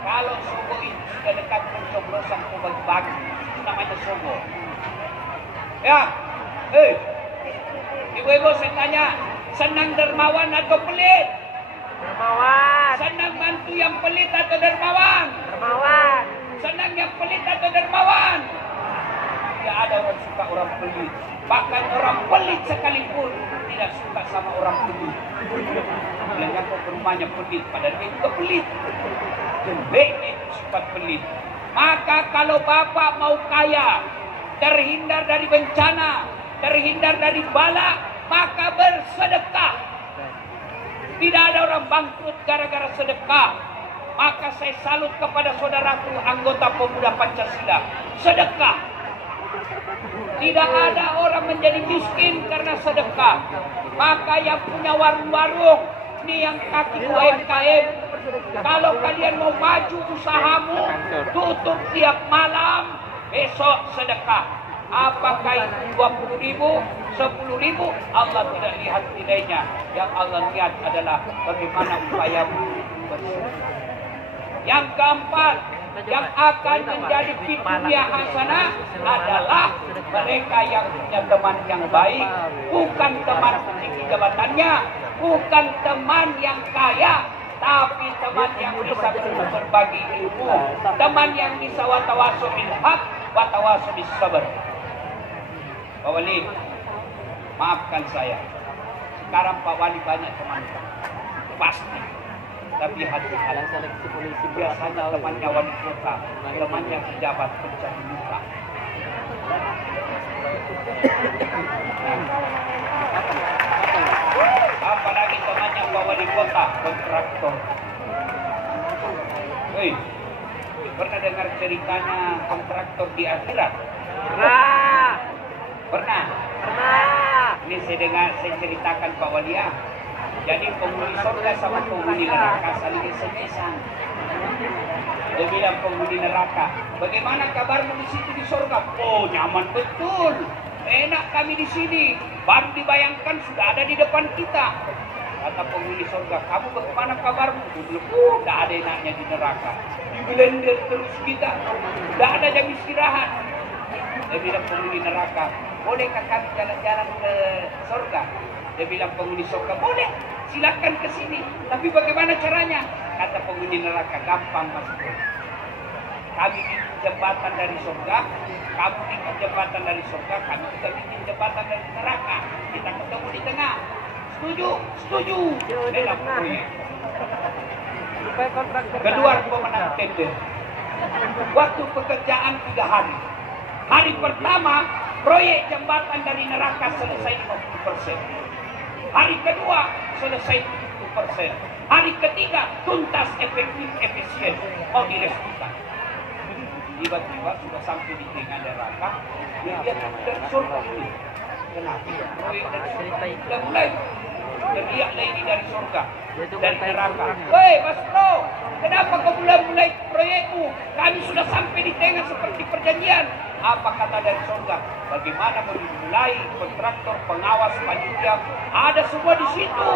Kalau sogo itu sudah dekat pencoblosan kau bagi-bagi, itu namanya sogo. Ya, ibu-ibu saya tanya, senang dermawan atau pelit? Dermawan. Senang bantu yang pelit atau dermawan? Dermawan. Senang yang pelit atau dermawan? Tidak ada orang suka orang pelit. Bahkan orang pelit sekalipun tidak suka sama orang pelit. Lihat kok rumahnya pelit, padahal dia juga pelit. Jeleknya itu sifat pelit. Maka kalau bapak mau kaya, terhindar dari bencana, terhindar dari bala, maka bersedekah. Tidak ada orang bangkrut gara-gara sedekah. Maka saya salut kepada saudaraku anggota pemuda Pancasila. Sedekah. Tidak ada orang menjadi miskin karena sedekah. Maka yang punya warung-warung, ini yang kaki UMKM, kalau kalian mau maju usahamu, tutup tiap malam, besok sedekah. Apakah itu 20.000, 10.000? Allah tidak lihat nilainya. Yang Allah lihat adalah bagaimana upayamu. Yang keempat, yang akan menjadi fitnya hasanah adalah mereka yang punya teman yang baik, bukan teman tinggi jabatannya, bukan teman yang kaya, tapi teman yang bisa berbagi ilmu, teman yang bisa watawaso bil haq, watawaso bis sabr. Pak Wali, maafkan saya. Sekarang Pak Wali banyak teman, pasti. Tapi hati-hati seleksi polisi biasanya temannya wali kota, temannya pejabat pencari muka. Apalagi temannya Pak Wali Kota, kontraktor. Hei, pernah dengar ceritanya kontraktor di akhirat? Pernah. Pernah? Pernah. Ini saya ceritakan Pak Walia. Jadi penghuni surga sama penghuni neraka saling SMS-an. Dia bilang penghuni neraka, bagaimana kabarmu di situ di surga? Oh, nyaman betul. Enak kami di sini. Baru dibayangkan sudah ada di depan kita. Kata penghuni surga, kamu bagaimana kabarmu? Belum, tidak ada enaknya di neraka. Di blender terus kita. Tidak ada jam istirahat. Dia bilang penghuni neraka, bolehkah kami jalan-jalan ke surga? Dia bilang penghuni surga, boleh, silakan ke sini. Tapi bagaimana caranya? Kata penghuni neraka, gampang Mas Bro. Kami bikin jembatan dari surga, kamu bikin jembatan dari surga, kami juga bikin jembatan dari neraka. Kita ketemu di tengah. Setuju? Setuju. Dalam proyek. Supaya kontraktor. Kedua pemenang tender. Waktu pekerjaan 3 hari. Hari pertama, proyek jembatan dari neraka selesai 50%. Hari kedua, selesai 70%. Hari ketiga, tuntas, efektif, efisien. Mau diresmikan. Tiba-tiba sudah sampai di tengah neraka, dia lihat dari surga ini. Kenapa? Proyek dari surga sudah mulai. Teriak lagi dari surga, dari neraka. Hei Mas Bro, kenapa kau mulai proyekmu? Kami sudah sampai di tengah seperti perjanjian. Apa kata dari surga? Bagaimana mau dimulai? Kontraktor, pengawas, panitia, ada semua di situ.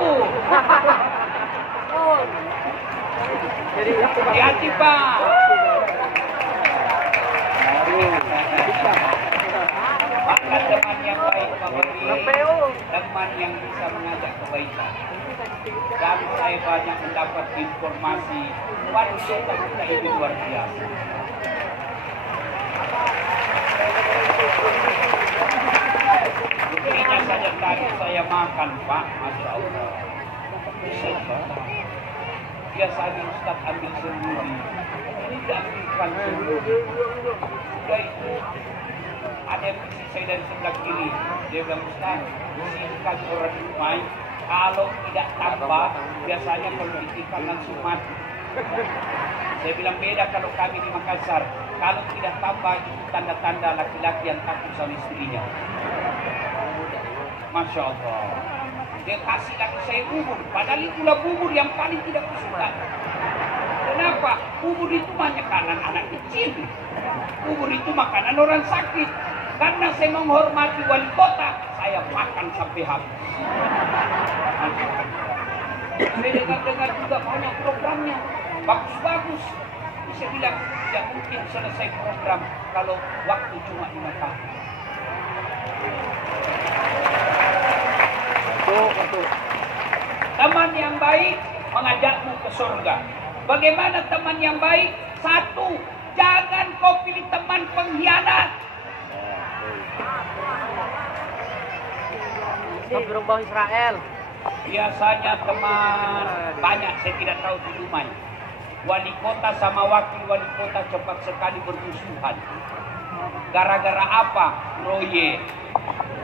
Hati-hati Pak. Maka teman yang baik teman yang bisa mengajak kebaikan. Dan saya banyak mendapat informasi wanita kita ini luar biasa. Buktinya saja tadi saya makan Pak, Masya Allah. Dia saja Ustaz ambil sendiri. Ini diambilkan sendiri. Sudah itu ada yang misi saya dari sebelah kiri. Dia bilang, Ustaz, singkat orang rumai, kalau tidak tambah, biasanya kalau diikat langsung mati. Saya bilang beda kalau kami di Makassar. Kalau tidak tambah, itu tanda-tanda laki-laki yang takut sama istrinya. Masya Allah. Dia kasih lagi saya bubur. Padahal itulah bubur yang paling tidak kusuka. Kenapa? Bubur itu makanan anak kecil. Bubur itu makanan orang sakit. Karena saya menghormati wali kota, saya makan sampai habis. Saya dengar-dengar juga banyak programnya. Bagus-bagus. Bisa bilang, tidak mungkin selesai program kalau waktu cuma 5 tahun. Teman yang baik mengajakmu ke surga. Bagaimana teman yang baik? 1, jangan kau pilih teman pengkhianat. Berubah Israel. Biasanya teman banyak, saya tidak tahu di rumah. Wali kota sama wakil wali kota cepat sekali bermusuhan. Gara-gara apa? Proyek.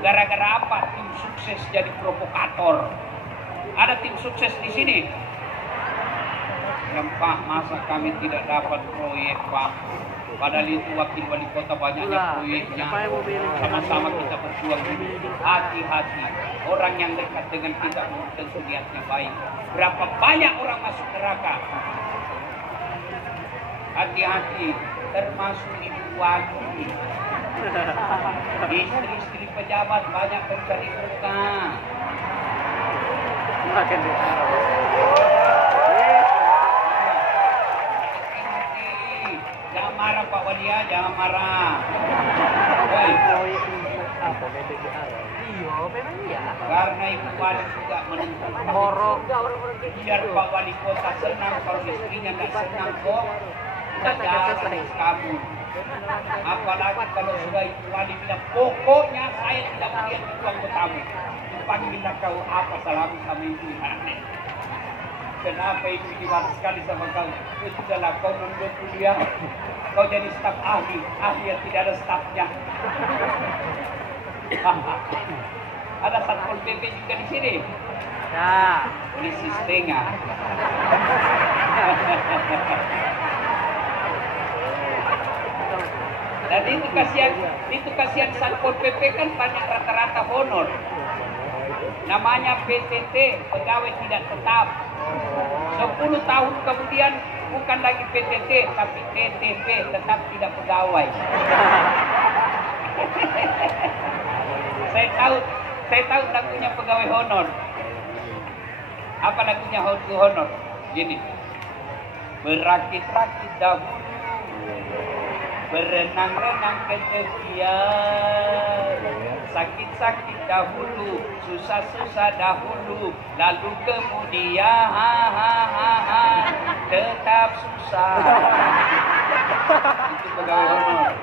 Gara-gara apa? Tim sukses jadi provokator. Ada tim sukses di sini. Yang Pak, masa kami tidak dapat proyek Pak? Padahal itu wakil wali kota banyaknya proyeknya. Sama-sama kita berjuang dulu. Hati-hati. Orang yang dekat dengan kita tentu niatnya baik. Berapa banyak orang masuk neraka? Hati-hati. Termasuk ibu wali. Istri-istri pejabat banyak mencari muka. Jangan marah Pak Walia, jangan marah. Karena ibu wali juga menentukan. Biar Pak Wali Kota senang, kalau istrinya tidak senang kok, tidak jalan kamu. Apalagi kalau sudah ibu wali bilang, pokoknya saya tidak melihat itu anggotamu. Panggillah kau apa salahmu sama ibu aneh. Kenapa ibu dimarah sekali sama kau? Sudahlah kau membuat kuliah. kau jadi staf ahli yang tidak ada stafnya. Ada Satpol PP juga di sini. Ya. Polisi setengah. Dan itu kasihan Satpol PP kan banyak rata-rata honor. Namanya PTT, pegawai tidak tetap. 10 tahun kemudian bukan lagi PTT tapi PTP, tetap tidak pegawai. Saya tahu lagunya pegawai honor. Apa lagunya honor? Gini. Berakit-rakit dahulu, berenang-renang ke tepian, sakit-sakit dahulu, susah-susah dahulu, lalu kemudian tetap susah. Itu pegawai honor.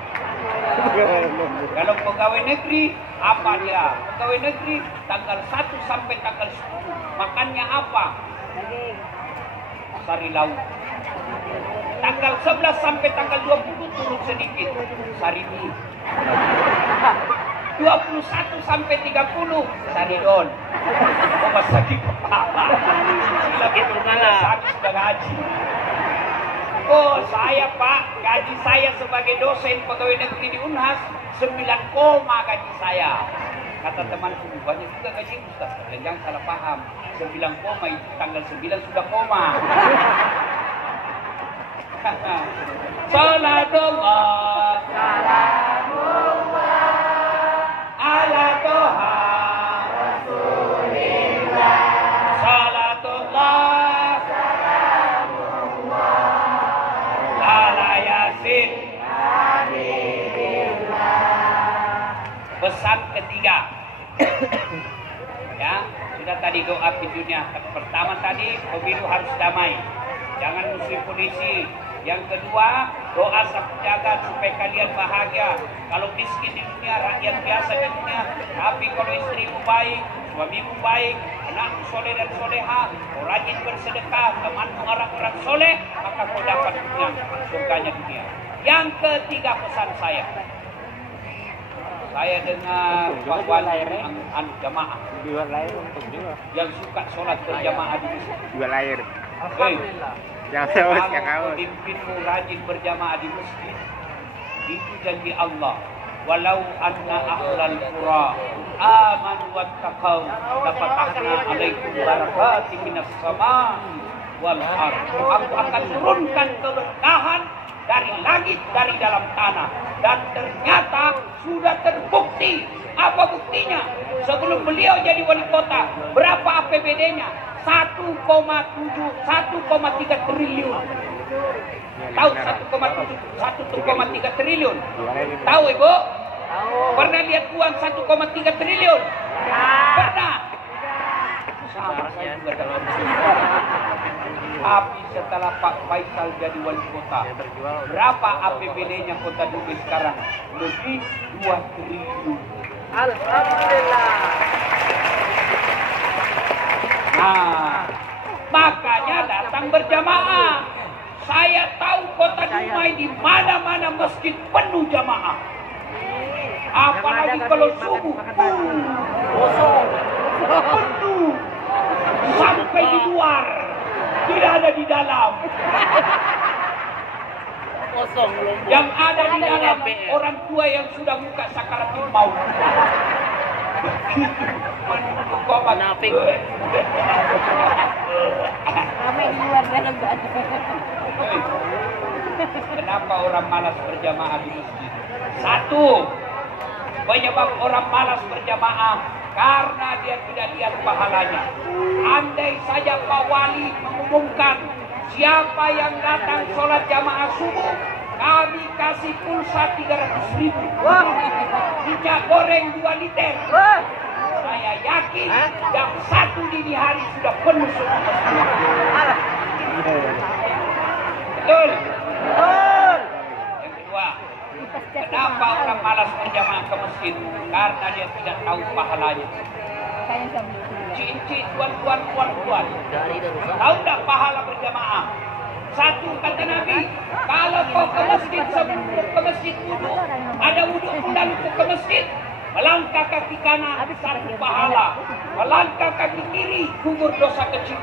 Kalau pegawai negeri, apa dia? Pegawai negeri tanggal 1 sampai tanggal 10. Makannya apa? Sari lauk. Tanggal 11 sampai tanggal 20 turun sedikit. Sari mie. 21 sampai 30 sari don. Rumah sakit kepala. Sila itu kalah. Sudah gaji. Oh saya Pak, gaji saya sebagai dosen pegawai negeri di Unhas 9 koma gaji saya. Kata temanku, banyak juga gaji Ustaz. Jangan salah paham. 9 koma itu tanggal 9 sudah koma. Salatullah ala Toha Rasulillah. Salatullah ala Yasin. Pesan ketiga. Ya, sudah tadi doa pintunya. Pertama tadi pemilu harus damai. Jangan musuh polisi. Yang kedua, doa jaga supaya kalian bahagia. Kalau miskin di dunia, rakyat biasa di dunia. Tapi kalau istrimu baik, suamimu baik, anakmu soleh dan soleha, kau rajin bersedekah, temanmu orang-orang soleh, maka kau dapat dunia, surganya dunia. Yang ketiga pesan saya. Saya dengar Pak Wali jamaah yang suka sholat berjamaah di masjid. Dua lahir. Alhamdulillah. Yang haus, yang Kalau haus. pemimpinmu rajin berjamaah di masjid, itu janji Allah. Walau anna ahlal qura amanu wattaqau lafatahna alaikum barakatin minas samaa'i wal ardh. Aku akan turunkan keberkahan dari langit, dari dalam tanah. Dan ternyata sudah terbukti. Apa buktinya? Sebelum beliau jadi wali kota, berapa APBD-nya? 1,3 triliun. Tahu 1,3 triliun? Tahu Ibu? Pernah lihat uang 1,3 triliun? Pernah? Sama saya juga dalam. Tapi setelah Pak Faisal jadi wali kota, berapa APBD-nya Kota Dubai sekarang? Lebih 2 triliun. Alhamdulillah. Nah, makanya datang berjamaah. Saya tahu Kota Dumai di mana-mana masjid penuh jamaah. Apalagi kalau subuh, kosong, penuh, sampai di luar, tidak ada di dalam. Kosong belum. Yang ada di dalam orang tua yang sudah buka sakaratul maut. Menunggu komat. Nafik. Ramai di luar dalam gak ada. Kenapa orang malas berjamaah di masjid? Satu, penyebab orang malas berjamaah karena dia tidak lihat pahalanya. Andai saja Pak Wali mengumumkan siapa yang datang sholat jamaah subuh, kami kasih pulsa 300.000. Minyak goreng 2 liter. Saya yakin jam 1 dini hari sudah penuh semua masjid. Betul? Yang kedua, kenapa orang malas berjamaah ke masjid? Karena dia tidak tahu pahalanya. Cincin, tuan-tuan. Tahu tak pahala berjamaah? Satu kata Nabi, kalau kau ke masjid wudhu, ada wudhu pulang ke masjid, melangkah kaki kanan satu pahala, melangkah kaki kiri gugur dosa kecil.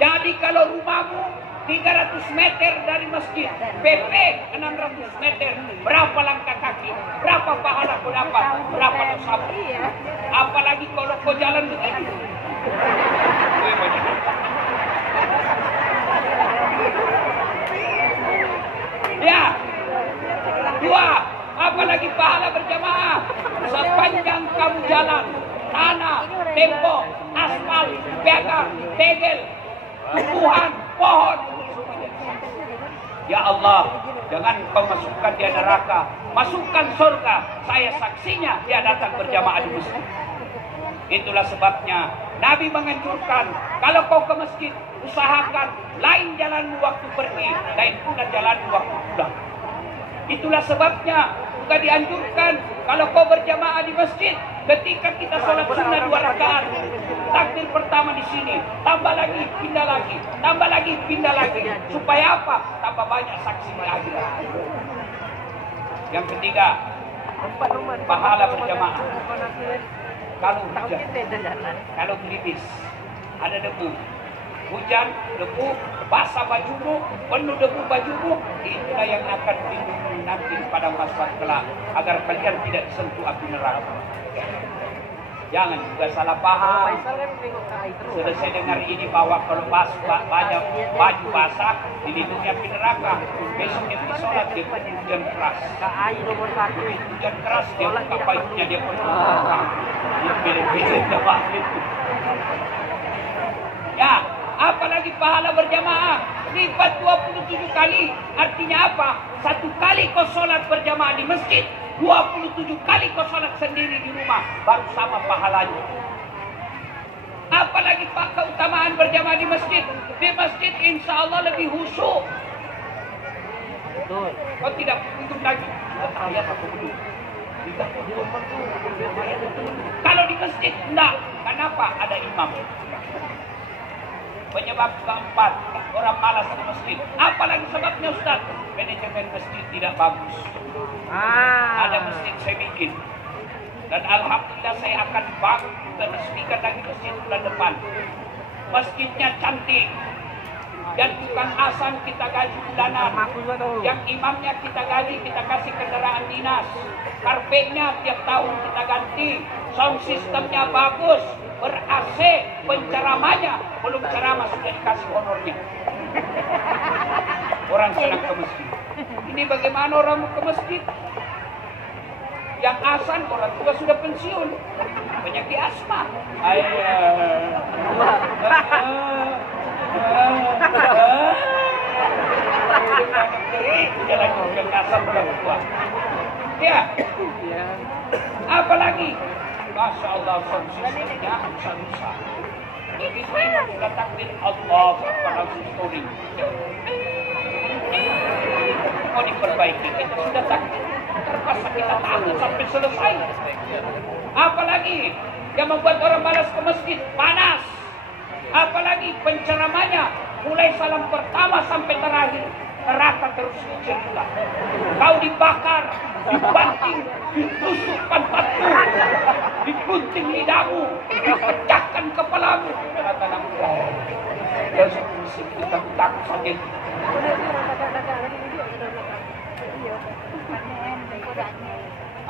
Jadi kalau rumahmu 300 meter dari masjid, PP 600 meter, berapa langkah kaki, berapa pahala kau dapat, berapa dosamu. Apalagi kalau kau jalan begini. Ya, dua, apalagi pahala berjamaah. Sepanjang kamu jalan, tanah, tembok, aspal, pegang, tegel, tumbuhan, pohon. Ya Allah, jangan kau masukkan dia neraka, masukkan surga. Saya saksinya dia datang berjamaah di masjid. Itulah sebabnya Nabi menganjurkan, kalau kau ke masjid, usahakan lain jalanmu waktu pergi, lain pula jalanmu waktu pulang. Itulah sebabnya juga dianjurkan, kalau kau berjamaah di masjid, ketika kita sholat sunnah 2 rakaat, takbir pertama di sini, tambah lagi, pindah lagi, tambah lagi, pindah lagi. Supaya apa? Tambah banyak saksi di akhirat. Yang ketiga, pahala berjamaah. Kalau hujan, kalau gerimis, ada debu, hujan, debu, basah bajumu, penuh debu bajumu, itulah yang akan dilindungi nanti pada masa kelak, agar kalian tidak disentuh api neraka. Jangan juga salah paham. Sudah saya dengar ini bahwa kalau banyak baju basah dilindungi api neraka. Besok dia pergi sholat, dia pergi hujan keras. Hujan keras, dia buka bajunya, dia penuh neraka. Dia pilih-pilih jamaah itu. Ya, apalagi pahala berjamaah lipat 27 kali. Artinya apa? 1 kali kau sholat berjamaah di masjid, 27 kali kau sholat sendiri di rumah, baru sama pahalanya. Apalagi Pak keutamaan berjamaah di masjid. Di masjid insya Allah lebih khusyuk. Kau tidak duduk lagi. Ayat aku duduk. Kalau di masjid enggak. Kenapa? Ada imam. Penyebab keempat, orang malas di masjid. Apalagi sebabnya Ustaz? Manajemen masjid tidak bagus. Ada masjid saya bikin. Dan alhamdulillah saya akan bangun dan resmikan lagi masjid bulan depan. Masjidnya cantik. Dan tukang azan kita gaji bulanan. Yang imamnya kita gaji, kita kasih kendaraan dinas. Karpetnya tiap tahun kita ganti. Sound sistemnya bagus. Ber-AC, penceramanya belum ceramah sudah dikasih honornya. Orang senang ke masjid. Ini bagaimana orang mau ke masjid? Yang azan orang tua sudah pensiun, penyakit asma. Jalan ke azan orang tua. Ya. Apalagi? Masya Allah, solusinya susah. Begitu kita takbir Allah Akbar langsung story. Mau diperbaiki, kita sudah takbir. Terpaksa kita takut sampai selesai. Apalagi yang membuat orang malas ke masjid, panas. Apalagi penceramanya mulai salam pertama sampai terakhir neraka terus cerita. Kau dibakar, dibanting, ditusukkan batu, digunting lidahmu, dipecahkan kepalamu. Kata Nabi, ya kita takut saja.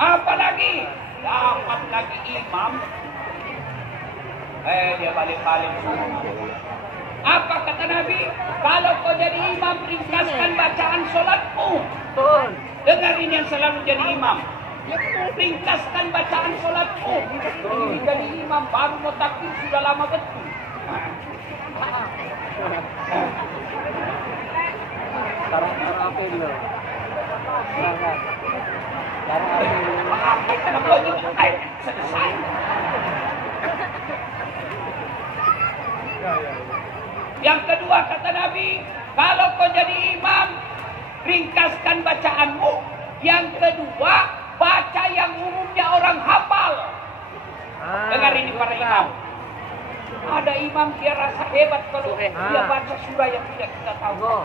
Apalagi dapat lagi imam, dia balik-balik semua. Apa kata Nabi? Kalau kau jadi imam, ringkaskan bacaan sholatmu. Dengar ini yang selalu jadi imam. Ringkaskan bacaan sholatmu. Ini jadi imam baru mau takbir sudah lama betul. Sekarang apa dia? Selesai. Yang kedua kata Nabi, kalau kau jadi imam, ringkaskan bacaanmu. Yang kedua, baca yang umumnya orang hafal. Dengar ini para imam. Ada imam dia rasa hebat kalau dia baca surah yang tidak kita tahu.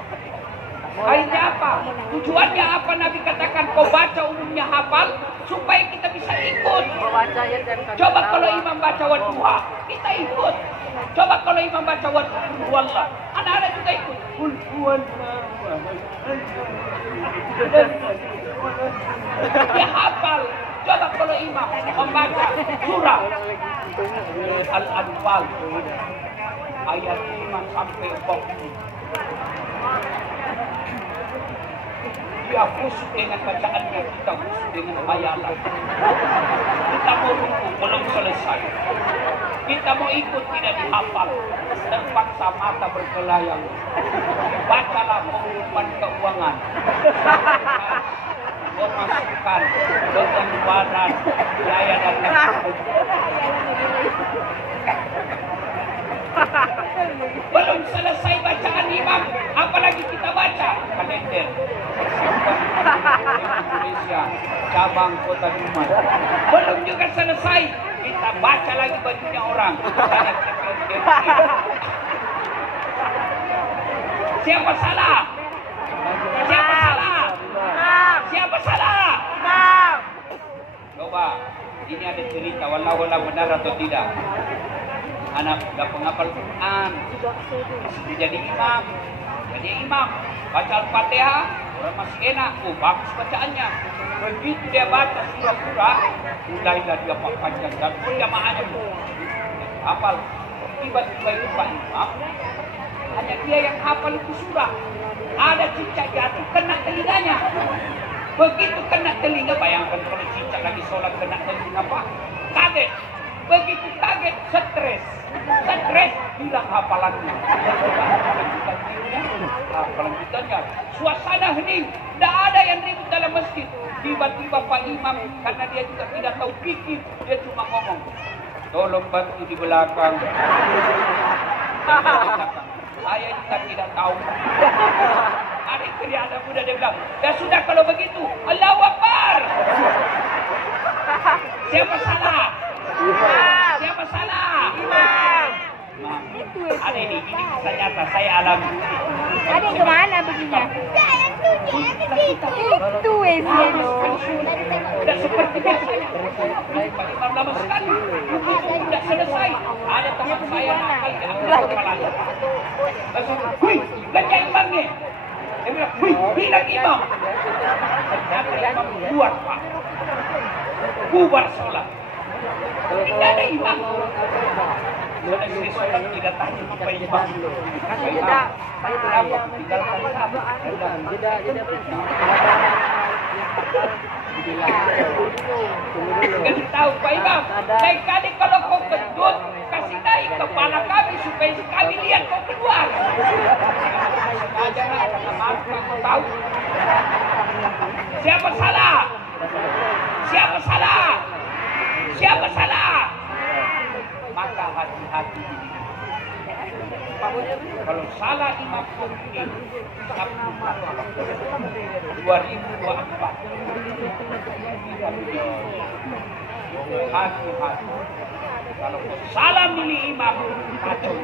Akhirnya apa? Tujuannya apa Nabi katakan kau baca umumnya hafal supaya kita bisa ikut. Coba kalau imam baca wadduha, kita ikut. Coba kalau imam baca wadduha, anak-anak juga ikut. Dia hafal. Coba kalau imam membaca surah Al-Anfal ayat 5 sampai 40. Dia khusyuk dengan bacaannya, kita khusyuk dengan hayalan. Kita mau rukuk belum selesai. Kita mau ikut tidak dihafal. Terpaksa mata berkelayang. Bacalah pengumuman keuangan. Memasukkan pengeluaran biaya dan belum selesai bacaan imam, apalagi kita baca kalender Indonesia cabang Kota Dumai. Belum juga selesai, kita baca lagi bajunya orang. Siapa salah? Siapa salah? Siapa salah? Coba, ini ada cerita, wallahu a'lam benar atau tidak. Anak sudah penghafal Quran, jadi imam, baca Al-Fatihah, orang masih enak, bagus bacaannya. Begitu dia baca surah-surah, mulailah dia panjangkan jamaahnya hafal. Tiba-tiba itu Pak Imam, hanya dia yang hafal itu surah. Ada cicak jatuh kena telinganya. Begitu kena telinga, bayangkan kalau cicak lagi sholat kena telinga Pak, kaget. Begitu kaget, stres, hilang hafalannya. Hafalan kitanya, suasana hening, tidak ada yang ribut dalam masjid. Tiba-tiba Pak Imam, karena dia juga tidak tahu fikih, dia cuma ngomong, tolong bantu di belakang. Saya juga tidak tahu. Hari kerja anak muda dia bilang, ya sudah kalau begitu, Allahu Akbar. Siapa salah? Siapa salah? Imam. Ada ini kisah nyata saya alami. Ada kemana begini? Itu Tidak seperti biasanya. Pak Imam lama sekali. Tidak selesai. Ada teman saya nakal di atas kepalanya. Wih, baca imam nih. Dia bilang, wih, bilang imam. Ternyata imam bubar Pak. Bubar sholat. Tidak ada imam. Selesai sholat tidak tanya apa imam. Tidak. Kasih tahu Pak Imam, lain kali kalau kau kentut, kasih naik kepala kami supaya kami lihat kau keluar. Sengaja karena malu kau tahu. Siapa salah? Siapa salah? Siapa salah? Maka hati-hati. Kalau salah imam mungkin Sabtu 2024. Hati-hati. Kalau salah milih imam, kacau.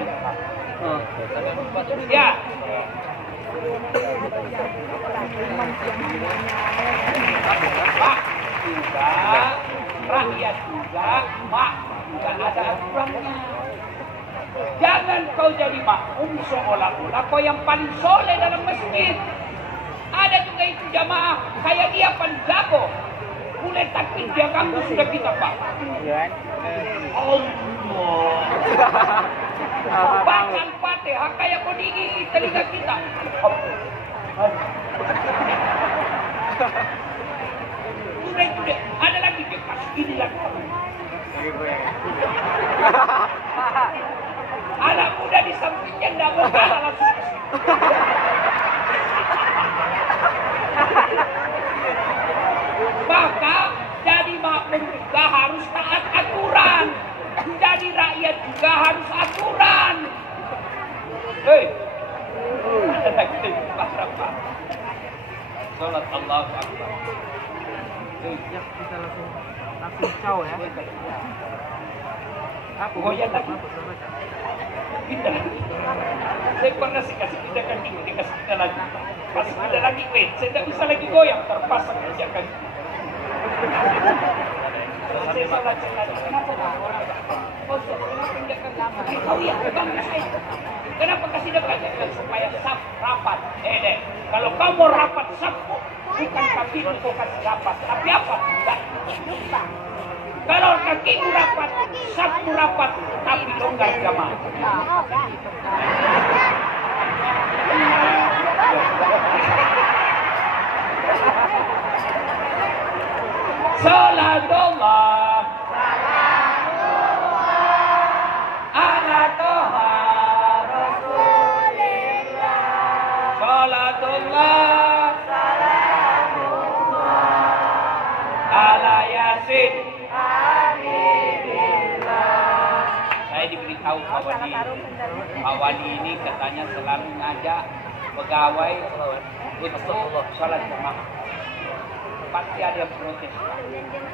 Ya. Pak juga, rakyat juga, mak juga ada aturannya. Jangan kau jadi makmum seolah-olah kau yang paling soleh dalam masjid. Ada juga itu jamaah kayak dia paling jago. Mulai takbir dia ganggu sudah kita Pak. Allah. Baca Al-Fatihah kayak kau digigit telinga kita. Sudah itu deh. Ada lagi dia kasih ini lagi. Anak muda di sampingnya tidak mau kalah langsung. Maka jadi makmum juga harus taat aturan. Jadi rakyat juga harus aturan. Hei, ada lagi berapa? Salat Allahu Akbar. Ya, kita langsung caw ya. Goyang lagi. Kita. Saya pernah sih kasih kita kan dikasih kita lagi. Pas ada lagi, saya tidak bisa lagi goyang, terpasang aja kan. Saya salah lagi, kenapa Pak? Kenapa tidak kasih? Oh iya, bantu saya. Kenapa kasih dekat? Supaya saf rapat. Dek, kalau kamu rapat saf, bukan kakimu kau kasih rapat, tapi apa? Enggak. Kalau kakimu rapat, safmu rapat, tapi longgar jamaah. Salatullah ala toha Rasulillah. Salatullah ala Yasin. Saya diberitahu Pak Wali ini katanya selalu ngajak pegawai untuk sholat jamaah. Pasti ada yang protes,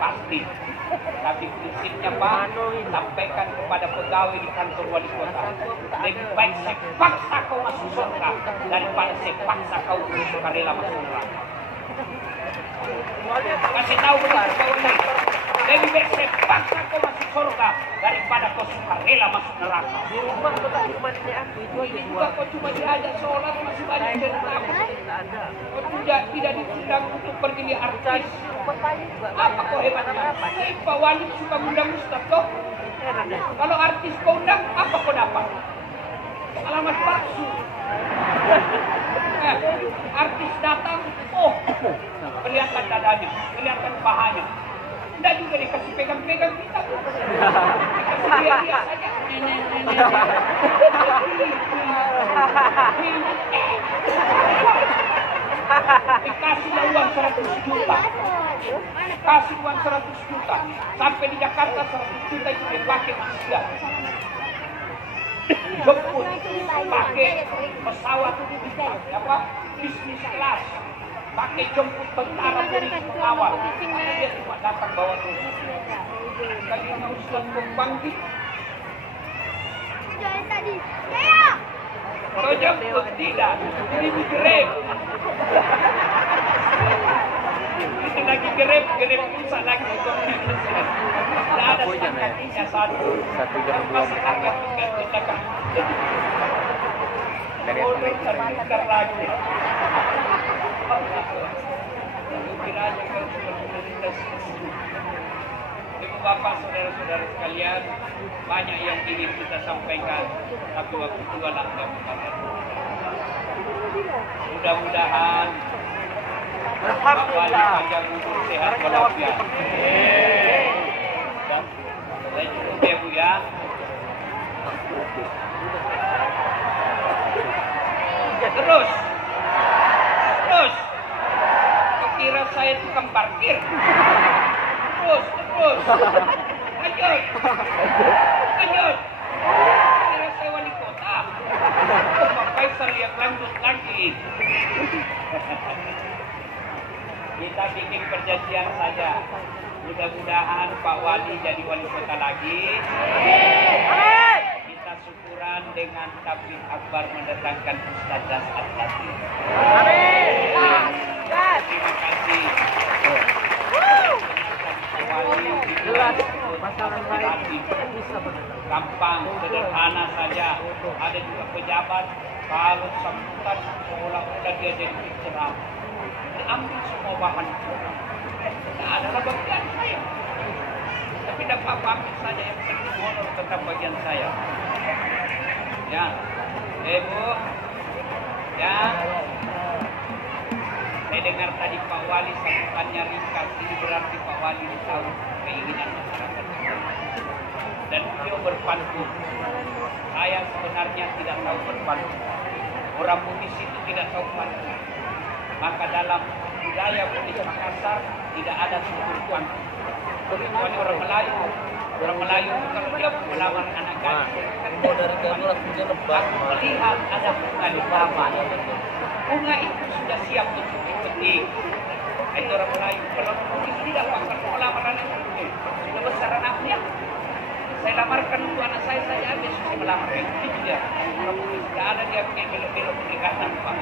pasti. Tapi prinsipnya Pak, sampaikan kepada pegawai di kantor wali kota, lebih baik saya paksa kau masuk surga daripada saya paksa kau sukarela masuk neraka. Kasih tahu begitu Pak Wali, lebih baik saya paksa kau masuk surga daripada kau sukarela masuk neraka. Di rumah itu Ini juga kau cuma diajak sholat masih banyak yang takut. Kau tidak diundang untuk pergi lihat artis. Apa kau hebatnya? Pak Wali suka undang ustaz kau. Kalau artis kau undang, apa kau dapat? Alamat palsu. Artis datang, oh, kelihatan dadanya, kelihatan pahanya. Tidak juga dikasih pegang-pegang kita. Dikasih dia saja. Dikasih uang 100 juta. Kasih uang 100 juta. Sampai di Jakarta 100 juta itu dipakai masjid. Jemput, pakai pesawat apa? Bisnis kelas. Pakai jemput tentara dari awal. Dia cuma datang bawa terus. Kali ini Ustaz Bangkit. Kau jemput tidak. Ini di grab. Itu lagi grab pusat lagi. Tidak ada sekatinya satu. Masih harga tiket. Dari Bodoh tertukar lagi. Kiranya kau cuma melintas. Ibu bapak saudara-saudara sekalian, banyak yang ingin kita sampaikan, tapi waktu tua lah tidak berkata. Mudah-mudahan Pak Wali panjang umur sehat walafiat. Saya cukup ya Bu ya. Terus. Kau kira saya tukang parkir? Terus. Lanjut. Kira saya wali kota? Pak Faisal yang lanjut lagi. Kita bikin perjanjian saja. Mudah-mudahan Pak Wali jadi wali kota lagi. Kita syukuran dengan tabligh akbar mendatangkan Ustaz Dasat Latif. Terima kasih. Wali gampang, sederhana saja. Ada juga pejabat kalau sambutan seolah-olah dia jadi ceramah. Ambil semua bahan itu. Nah, adalah bagian saya. Tapi tidak apa-apa, ambil saja yang penting honor tetap bagian saya. Ya, Bu. Ya. Saya dengar tadi Pak Wali sambutannya ringkas. Ini berarti Pak Wali tahu keinginan masyarakat. Dan beliau berpantun. Saya sebenarnya tidak tahu berpantun. Orang Bugis itu tidak tahu pantun. Maka dalam budaya Bugis Makassar tidak ada struktur pantun. Kecuali orang Melayu. Orang Melayu itu kalau dia melamar anak gadis, aku melihat ada bunga di taman. Bunga itu sudah siap untuk dipetik. Itu orang Melayu. Kalau Bugis tidak akan melamar anak gadis. Sudah besar anaknya. Saya lamarkan untuk anak saya ambil susah melamar. Itu dia. Orang Bugis tidak ada dia pakai belok-belok pendekatan Pak.